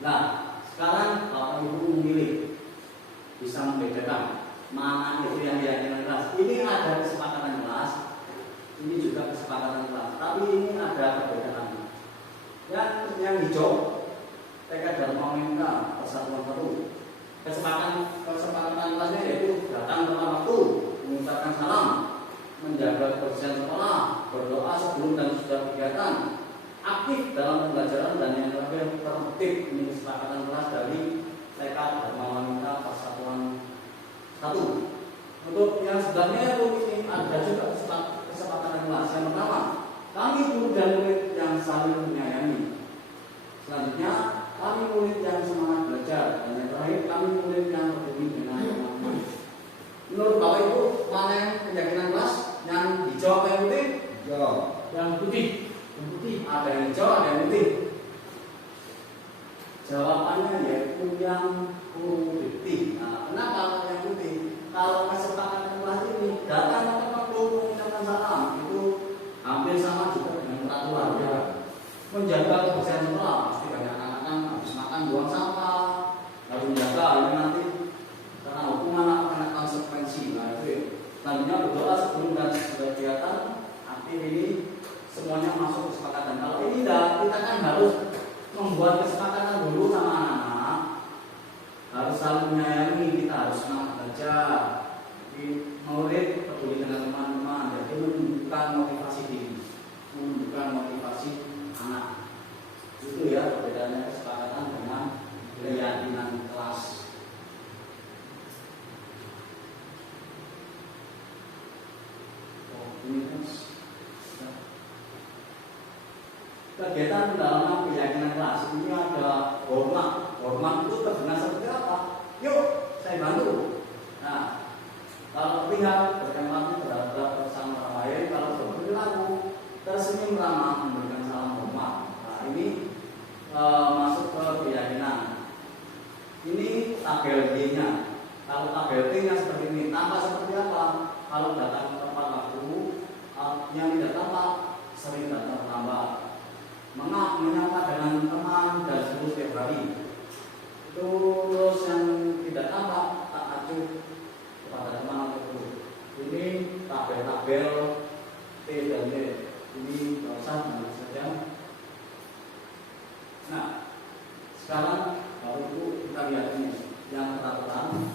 Nah, sekarang Bapak Ibu memilih, bisa membedakan mana itu yang keyakinan kelas. Ini ada kesepakatan kelas, ini juga kesepakatan kelas, tapi ini ada perbedaan. Yang hijau, tekad Dharma Mengka Persatuan Baru. Kesepakatan kelasnya yaitu datang tepat waktu, mengucapkan salam, menjaga kebersihan sekolah, berdoa sebelum dan sesudah kegiatan, aktif dalam pembelajaran, dan yang terakhir tertib. Ini kesepakatan kelas dari tekad Dharma Mengka Persatuan 1. Untuk yang sebelahnya itu ini ada juga kesepakatan kelas. Yang pertama, kami guru dan murid yang saling menyayangi. Selanjutnya, kami murid yang semangat belajar. Dan yang terakhir, kami murid yang peduli dengan teman-teman. Menurut Bapak Ibu, mana yang keyakinan kelas? Yang hijau apa yang putih? Hijau. Yang putih. Ada yang hijau, ada yang putih. Jawabannya yaitu yang putih. Nah, kenapa yang putih? Kalau kesepakatan kelas ini datang tepat waktu, mengucapkan salam, itu hampir sama juga dengan peraturan ya. Menjaga kebersihan sekolah, pasti banyak anak-anak habis makan buang sampah, harus menjaga ini nanti karena hukuman akan konsekuensi. Nah itu ya. Selanjutnya berdoa sebelum dan sesudah kegiatan, aktif ini semuanya masuk kesepakatan. Kalau ini kita kan harus membuat kesepakatan dulu sama anak-anak, harus saling menyayangi, kita harus semangat belajar, murid peduli dengan teman-teman. Jadi menunjukkan motivasi diri, menunjukkan motivasi anak. Itu ya perbedaannya kesepakatan dengan keyakinan kelas. Kegiatan pendalaman keyakinan kelas ini ada hormat itu terdengar seperti apa? Yuk saya bantu. Nah, kalau pihak berempati terhadap bersama lain, kalau berperilaku tersenyum ramah, memberikan salam hormat. Nah ini masuk ke keyakinan. Ini tabel D-nya. Kalau tabel T-nya seperti ini, tampak seperti apa? Kalau datang tepat waktu, yang tidak tampak sering datang terlambat. Menyapa dengan teman dan seluruh setiap hari. Terus yang tidak tampak tak acuh kepada teman atau guru. Ini tabel-tabel T dan D. Ini nggak usah saja. Nah, sekarang baru itu kita lihat ini yang peraturan.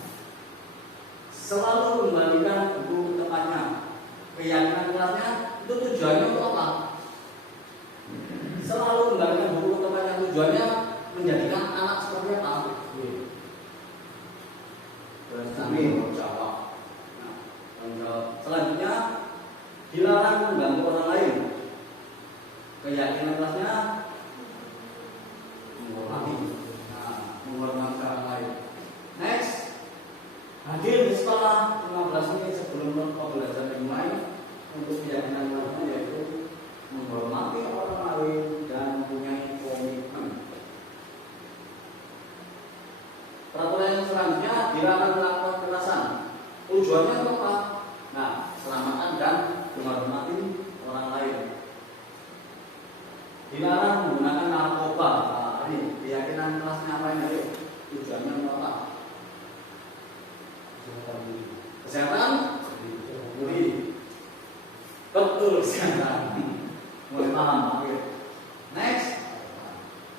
Selalu kembalikan buku tempatnya. Keyakinan kelasnya itu tujuannya untuk apa? Selalu kembalikan buku tempatnya, tujuannya menjadikan anak seperti apa? tanggung jawab. Selanjutnya dilarang mengganggu orang lain. Keyakinan kelasnya menghormati, menghormati orang lain. Next, hadir di sekolah 15 menit sebelum pembelajaran dimulai. Untuk keyakinan kelasnya yaitu menghormati orang lain dan mempunyai komitmen. Peraturan yang selanjutnya dilarang melakukan kekerasan. Tujuannya apa? Nah, keselamatan dan menghormati orang lain. Dilarang menggunakan narkoba. Nah, ini keyakinan kelasnya apa ini? Tujuannya apa? Kesehatan. Budi. Betul kesehatan. Mulai paham. Next,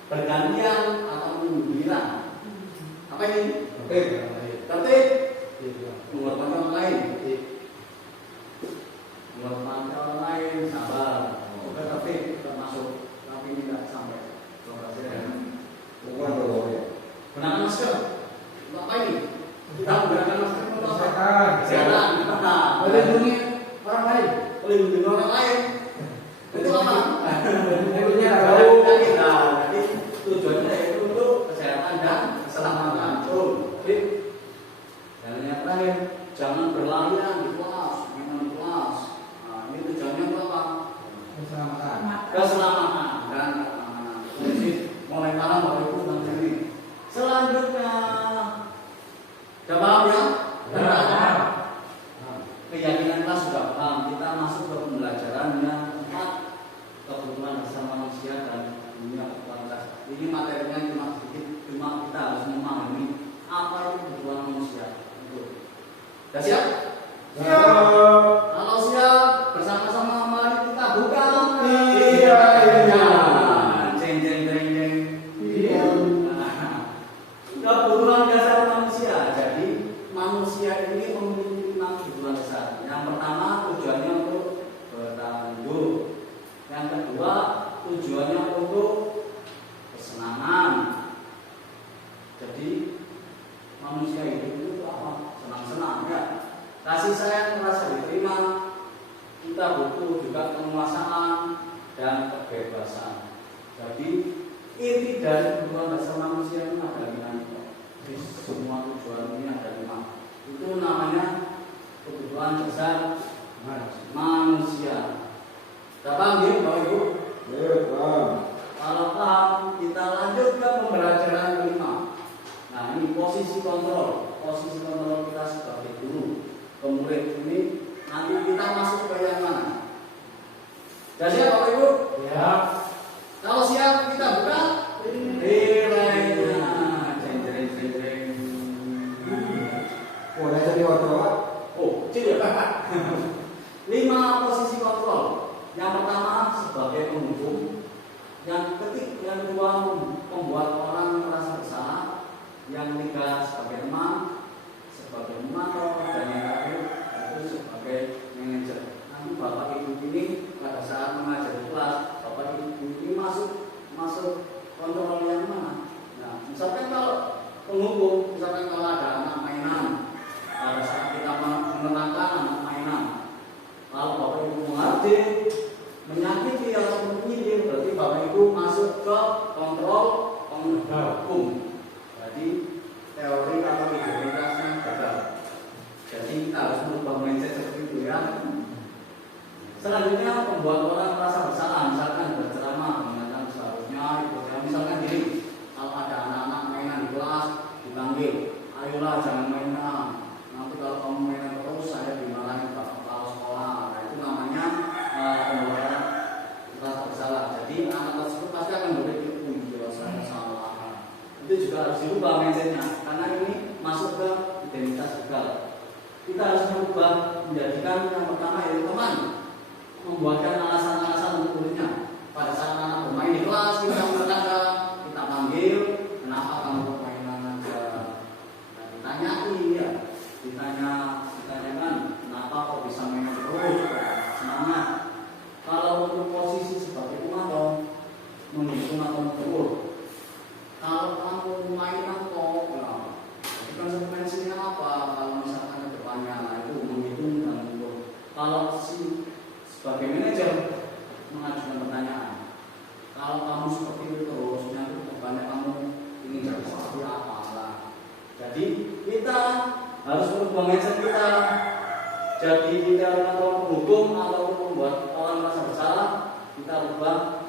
bergantian atau menggiliran. Apa ini? Tertib. Menghormati orang lain. Menghormati orang lain, sabar. Oke, tapi termasuk tapi tidak sampai. Gunakan masker. Untuk apa ini? Kita menggunakan masker untuk apa? Kesehatan. Melindungi orang lain. Melindungi orang lain. Itu apa? Melindunginya Jadi tujuannya itu untuk kesehatan dan keselamatan. Dan yang terakhir, jangan berlarian di kelas, mainan di kelas. Nah, ini tujuannya apa? keselamatan. Keselamatan dan keamanan. Jadi mulai malam Bapak Ibu nanti ini. Selanjutnya, sudah paham ya? Ya. Keyakinan kelas sudah paham. Kita masuk ke pembelajaran yang keempat, kebutuhan dasar manusia dan dunia kualitas. Ini materinya cuma sedikit, cuma kita harus memahami apa itu kebutuhan manusia. Sudah siap? Siap. Kalau siap, bersama-sama mari kita buka. Iya. Jeng jeng jeng jeng. Iya. Kebutuhan dasar manusia. Jadi manusia ini memiliki 6 kebutuhan dasar. Yang pertama tujuannya untuk bertahan hidup. Yang kedua tujuannya untuk kesenangan. Jadi manusia hidup itu apa? Senang-senang ya. Kasih sayang merasa diterima. Kita butuh juga penguasaan dan kebebasan. Jadi inti dari kebutuhan dasar manusia ini ada 5. Jadi semua tujuan ini ada 5. Itu namanya kebutuhan dasar manusia. Sudah paham ya Bapak Ibu? Kalau paham, kita lanjut ke pembelajaran kelima. Nah, ini posisi kontrol. Posisi kontrol kita sebagai guru ke murid ini nanti kita masuk ke yang mana? Sudah siap Bapak Ibu? Ya. Kalau siap kita buka nilainya. Jeng jeng jeng jeng. Boleh jadi kontrol? Oh, kecil ya. 5 posisi kontrol. Yang pertama sebagai penghubung. Yang kedua membuat orang merasa bersalah. Yang ketiga sebagai teman, sebagai mentor, dan yang terakhir itu sebagai manajer. Nanti Bapak Ibu ini pada saat mengajar di kelas, Bapak Ibu ini masuk kontrol yang mana? Nah, misalkan kalau penghubung, misalkan kalau ada anak mainan, pada saat kita menerangkan anak mainan, kalau Bapak Ibu mengerti, menyakiti atau menyindir, berarti Bapak Ibu masuk ke kontrol penghubung. Jadi teori atau ideologisnya gagal. Jadi kita harus merubah mindset seperti itu ya. Selanjutnya membuat orang merasa bersalah. Misalkan berceramah mengingatkan seharusnya itu ya. Misalkan gini, kalau ada anak-anak mainan di kelas dipanggil, ayolah jangan mainan. Nanti kalau kamu mainan terus saya dimarahin Pak Kepala Sekolah. Nah, itu namanya membuat orang merasa bersalah. Jadi anak tersebut pasti akan berpikir, saya salah. Itu juga harus dirubah mindsetnya karena ini masuk ke identitas gagal. Kita harus merubah menjadikan yang pertama yaitu teman, membuatkan alasan-alasan untuk muridnya. Pada saat anak bermain di kelas kita berkata, kita panggil, kenapa kamu bermainan aja? Nah, ditanyai ya, ditanyakan kenapa kok bisa main terus, semangat. Kalau untuk posisi sebagai pengatur, menghitung atau mengukur. Kalau kamu main kok, itu konsekuensinya apa? Kalau harus merubah mindset kita. Jadi kita atau penghukum atau membuat orang merasa bersalah, kita rubah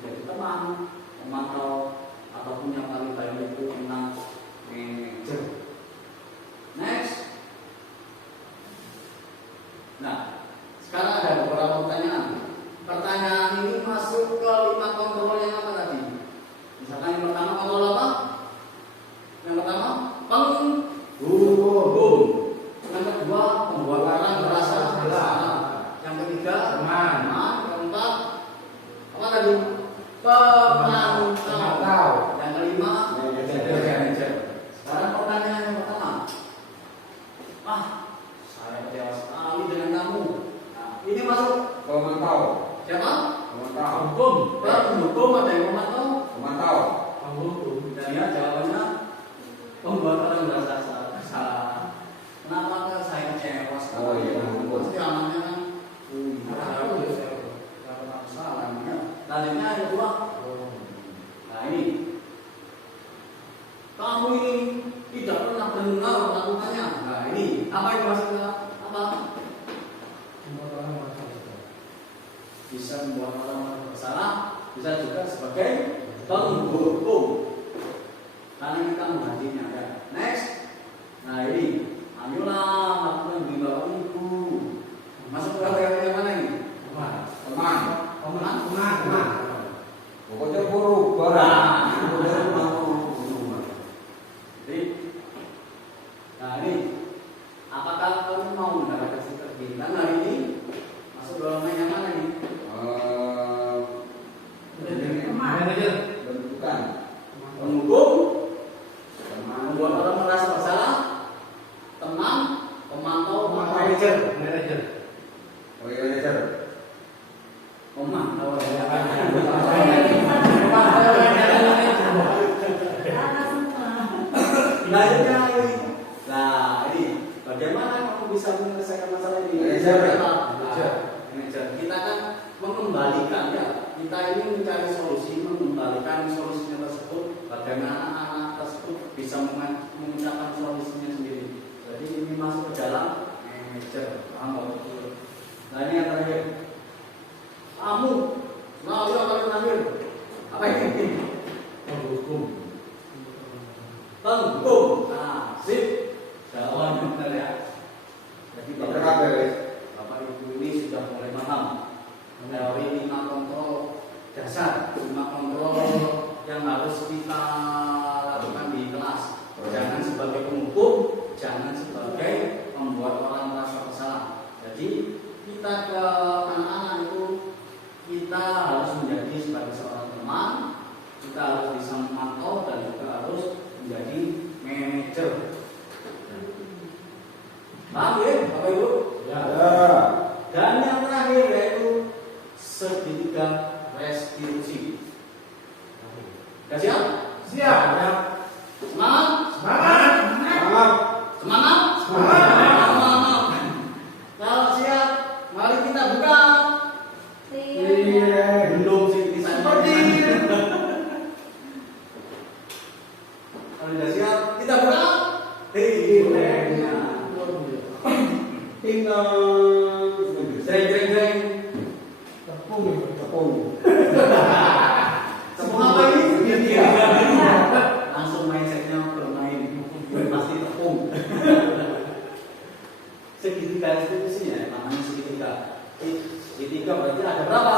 menjadi teman, memantau, ataupun yang paling baik itu tentang manajer. Next. Nah, sekarang ada beberapa pertanyaan. Pertanyaan ini masuk ke 5 kontrol yang apa tadi? Misalkan yang pertama kontrol apa? Yang pertama penghukum. Yang kedua membuat orang merasa bersalah. Yang ketiga teman. Keempat apa tadi? Pemantau. Yang kelima manajer. Sekarang pertanyaan yang pertama. Saya kecewa sekali dengan kamu. Nah, ini masuk Pemantau. siapa? Pemantau. Penghukum ada yang memantau? Pemantau. Penghukum. Dan ya jawabannya membuat orang merasa bersalah. Kenapa saya kecewa sekali? Oh, iya. Pasti amannya kan. Saya pernah salah. Selanjutnya yang kedua. Nah ini, kamu ini tidak pernah benar melakukannya. Nah ini, apa yang maksudnya? Apa? Bisa membuat orang bersalah, bisa juga sebagai penghukum. Karena kita menghatinya ya. Next. Nah ini, ayolah lakukan di bawah ibu. Masuk ke yang mana ini? Teman. Pokoknya buruk, barang. Jadi, nah ini, apakah kamu mau mendapatkan kegiatan hari ini? Masuk dalam yang mana ini? Manajer. Bentukan. Penghukum, membuat orang merasa bersalah, teman, pemantau, manajer. Oh iya, manajer. Pemantau. Selanjutnya ini. Nah ini, bagaimana kamu bisa menyelesaikan masalah ini? Manajer. Kita kan mengembalikan ya. Kita ini mencari solusi, mengembalikan solusinya tersebut. Bagaimana anak tersebut bisa mengucapkan solusinya sendiri. Jadi ini masuk ke dalam manajer. Nah ini yang terakhir. Kamu, nah yang paling terakhir. Apa ini? Penghukum. Nah, sip. Jawabannya benar ya. Jadi Bapak Ibu ini sudah mulai paham teori 5 kontrol dasar, 5 kontrol yang harus kita lakukan di kelas. Jangan sebagai penghukum, jangan sebagai membuat orang merasa bersalah. Jadi kita ke anak-anak itu kita harus menjadi sebagai seorang teman, kita harus bisa memantau dan juga harus menjadi manajer. Paham ya, Bapak Ibu? Ya. Dan yang terakhir yaitu segitiga restitusi. Sudah siap? Siap. Semangat? Semangat. Semangat. Kalau siap, mari kita buka. Belum sih bisa seperti. Kalau sudah siap, kita buka. Jreng. Tepung. Tepung apa ini? Langsung mindsetnya bermain. Pasti tepung. Segitiga restitusinya, namanya segitiga. Segitiga berarti ada berapa?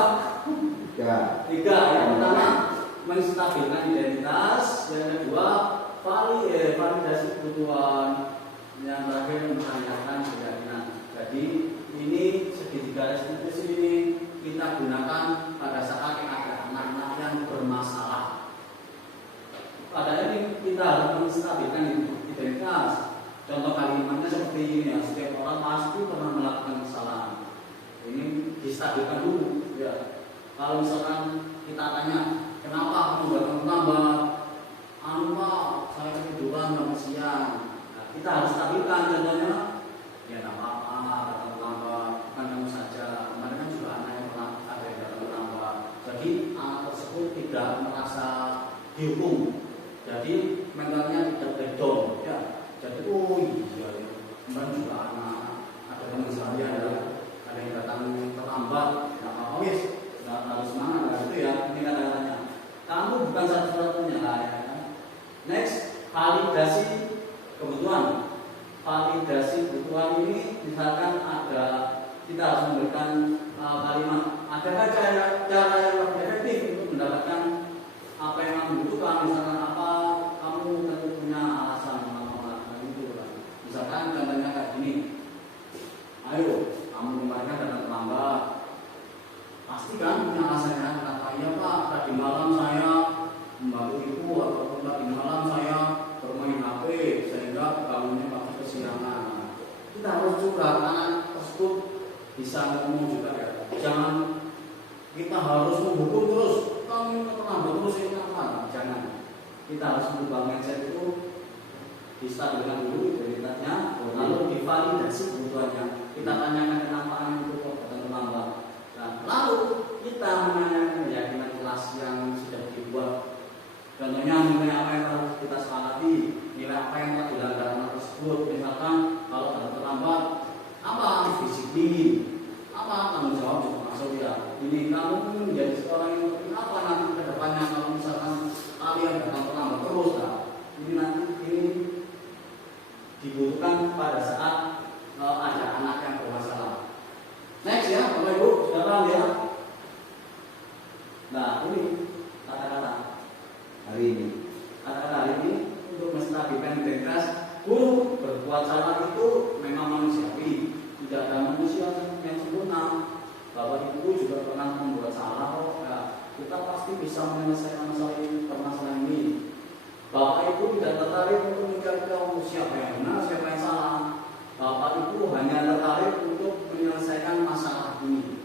3. Yang pertama menstabilkan identitas, yang kedua validasi kebutuhan, yang terakhir mempertanyakan keyakinan. Jadi ini segitiga restitusi ini kita gunakan pada saat ada anak-anak yang bermasalah. Padahal ini kita harus menstabilkan identitas. Contoh kalimatnya seperti ini ya, setiap orang pasti pernah melakukan kesalahan. Ini distabilkan dulu ya. Kalau misalkan kita tanya, kenapa kamu gak tambah? Saya ketiduran sama siang. Nah, kita harus stabilkan contohnya. Ya tak apa-apa, bukan kamu saja. Kemarin kan juga anak yang pernah ada yang datang tambah. Jadi anak tersebut tidak merasa dihukum. Jadi mentalnya tidak breakdown. Ya, Jadi oh iya, kemarin juga anak ada teman saya ada yang datang terlambat, nggak apa-apa wis, nggak harus semangat, nggak gitu ya. Ini kata-katanya. Kamu bukan satu-satunya lah ya. Next, validasi kebutuhan. Validasi kebutuhan ini misalkan ada kita harus memberikan kalimat. Adakah cara yang lebih efektif untuk mendapatkan apa yang kamu butuhkan? Misalkan apa kamu tentu punya alasan mengapa itu kan. Misalkan contohnya kayak gini. Ayo, kamu kemarin datang terlambat. Pasti kan punya alasannya. Kenapa? Ya Pak, tadi malam saya membantu ibu ataupun tadi malam saya bermain HP sehingga bangunnya pasti kesiangan. Kita harus curhat anak tersebut bisa ngomong juga ya. Jangan kita harus menghukum terus. Kamu terlambat terus ini apa? Jangan. Kita harus mengubah mindset itu. Distabilkan dulu identitasnya, lalu divalidasi kebutuhannya. Kita tanyakan kenapa itu kok datang terlambat. Nah, lalu kita menanyakan keyakinan kelas yang sudah dibuat. Contohnya nilai apa yang harus kita sepakati, nilai apa yang telah dilanggar anak tersebut. Misalkan kalau datang terlambat, apa disiplin, apa tanggung jawab termasuk ya. Ini kamu menjadi seorang yang seperti apa nanti ke depannya kalau misalkan kalian datang terlambat terus lah. Ini nanti ini dibutuhkan pada saat ada anak yang bermasalah. Next ya, Bapak Ibu, sekarang ya. Nah, ini kata-kata hari ini. Kata-kata hari ini untuk menstabilkan identitas guru. Berbuat salah itu memang manusiawi. Tidak ada manusia yang sempurna. Bapak Ibu juga pernah membuat salah kok. Ya, kita pasti bisa menyelesaikan permasalahan ini. Bapak Ibu tidak tertarik untuk mencari tahu siapa yang benar, siapa yang salah. Bapak Ibu hanya tertarik untuk menyelesaikan masalah ini.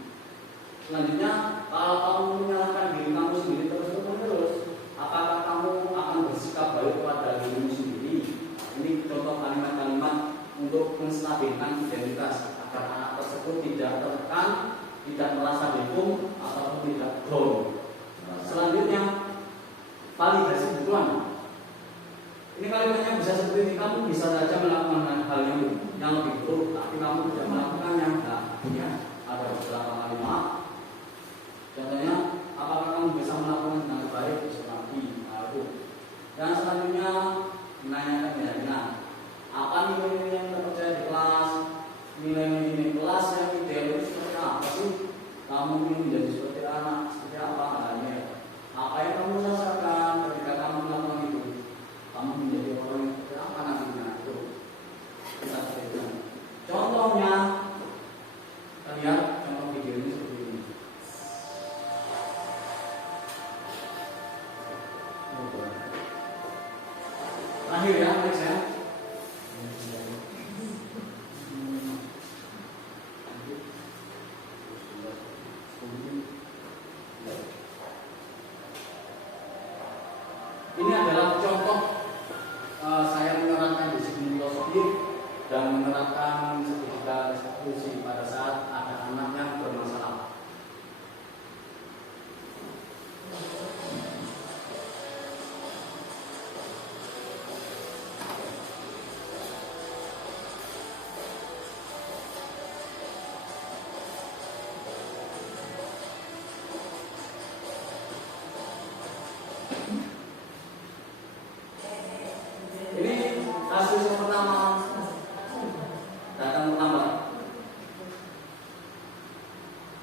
Selanjutnya, kalau kamu menyalahkan diri kamu sendiri terus-menerus, apakah kamu akan bersikap baik kepada dirimu sendiri? Ini contoh kalimat-kalimat untuk menstabilkan identitas agar anak tersebut tidak tertekan, tidak merasa dikung ataupun tidak down. Selanjutnya, validasi kebutuhan. Ini kalimatnya bisa seperti ini, kamu bisa saja melakukan hal yang lebih buruk, tapi kamu tidak melakukannya. Nah, ya, ada beberapa kalimat. Contohnya, apakah kamu bisa melakukan dengan baik seperti itu? Dan selanjutnya, menanyakan keyakinan. Apa nilai-nilai yang terpercaya di kelas? Nilai-nilai kelas yang ideal itu seperti apa sih? Kamu ingin menjadi seperti anak, seperti apa? Nah, apa yang kamu rasakan ketika kamu melakukan itu? Kamu menjadi orang yang seperti apa nantinya itu? Kita sebutkan. Contohnya, kita lihat contoh video ini seperti ini. Terakhir ya, next ya. Ini adalah contoh saya menerapkan disiplin filosofi dan menerapkan sertifikat eksekusi pada saat ada anak yang bermasalah. Ini kasus yang pertama datang terlambat.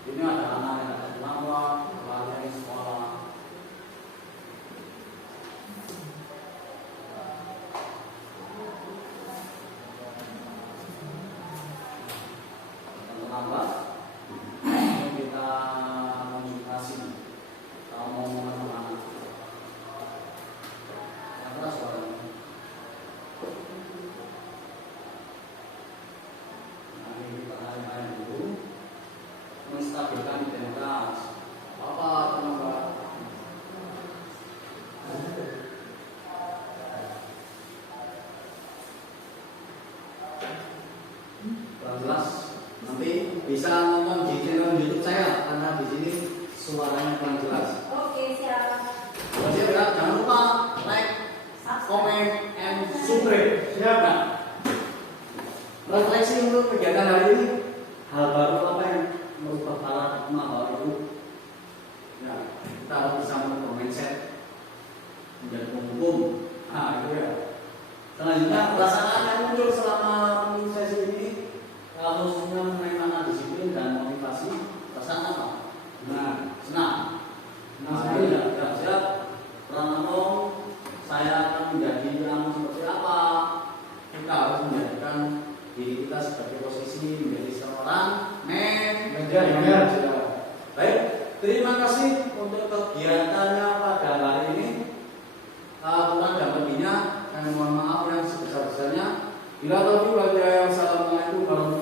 Ini ada anak yang datang terlambat, keluarga di sekolah. Datang terlambat, kita konsultasi. Kalau mau ngomong anak, apa suaranya? Menstabilkan identitas. Apa kenapa? Jelas nanti bisa nonton di channel YouTube saya karena di sini suaranya kurang jelas. Oke, siap. Jangan lupa like, comment, and subscribe. Siap. kegiatan hari ini, hal baru apa yang merubah paradigma baru itu? Ya, kita harus bisa mengubah mindset menjadi penghukum. Nah, itu ya. Selanjutnya perasaan yang muncul selama sesi ini, khususnya mengenai makna disiplin dan motivasi, perasaan apa? Nah, senang. Nah, saya tidak siap. Pranowo, saya akan menjadi yang seperti apa? Kita harus menjadikan diri kita sebagai posisi menjadi seorang manajer. Baik, terima kasih untuk kegiatannya pada hari ini. Kurang dan lebihnya, mohon maaf yang sebesar-besarnya. Bila tahu, wassalamualaikum warahmatullahi wabarakatuh.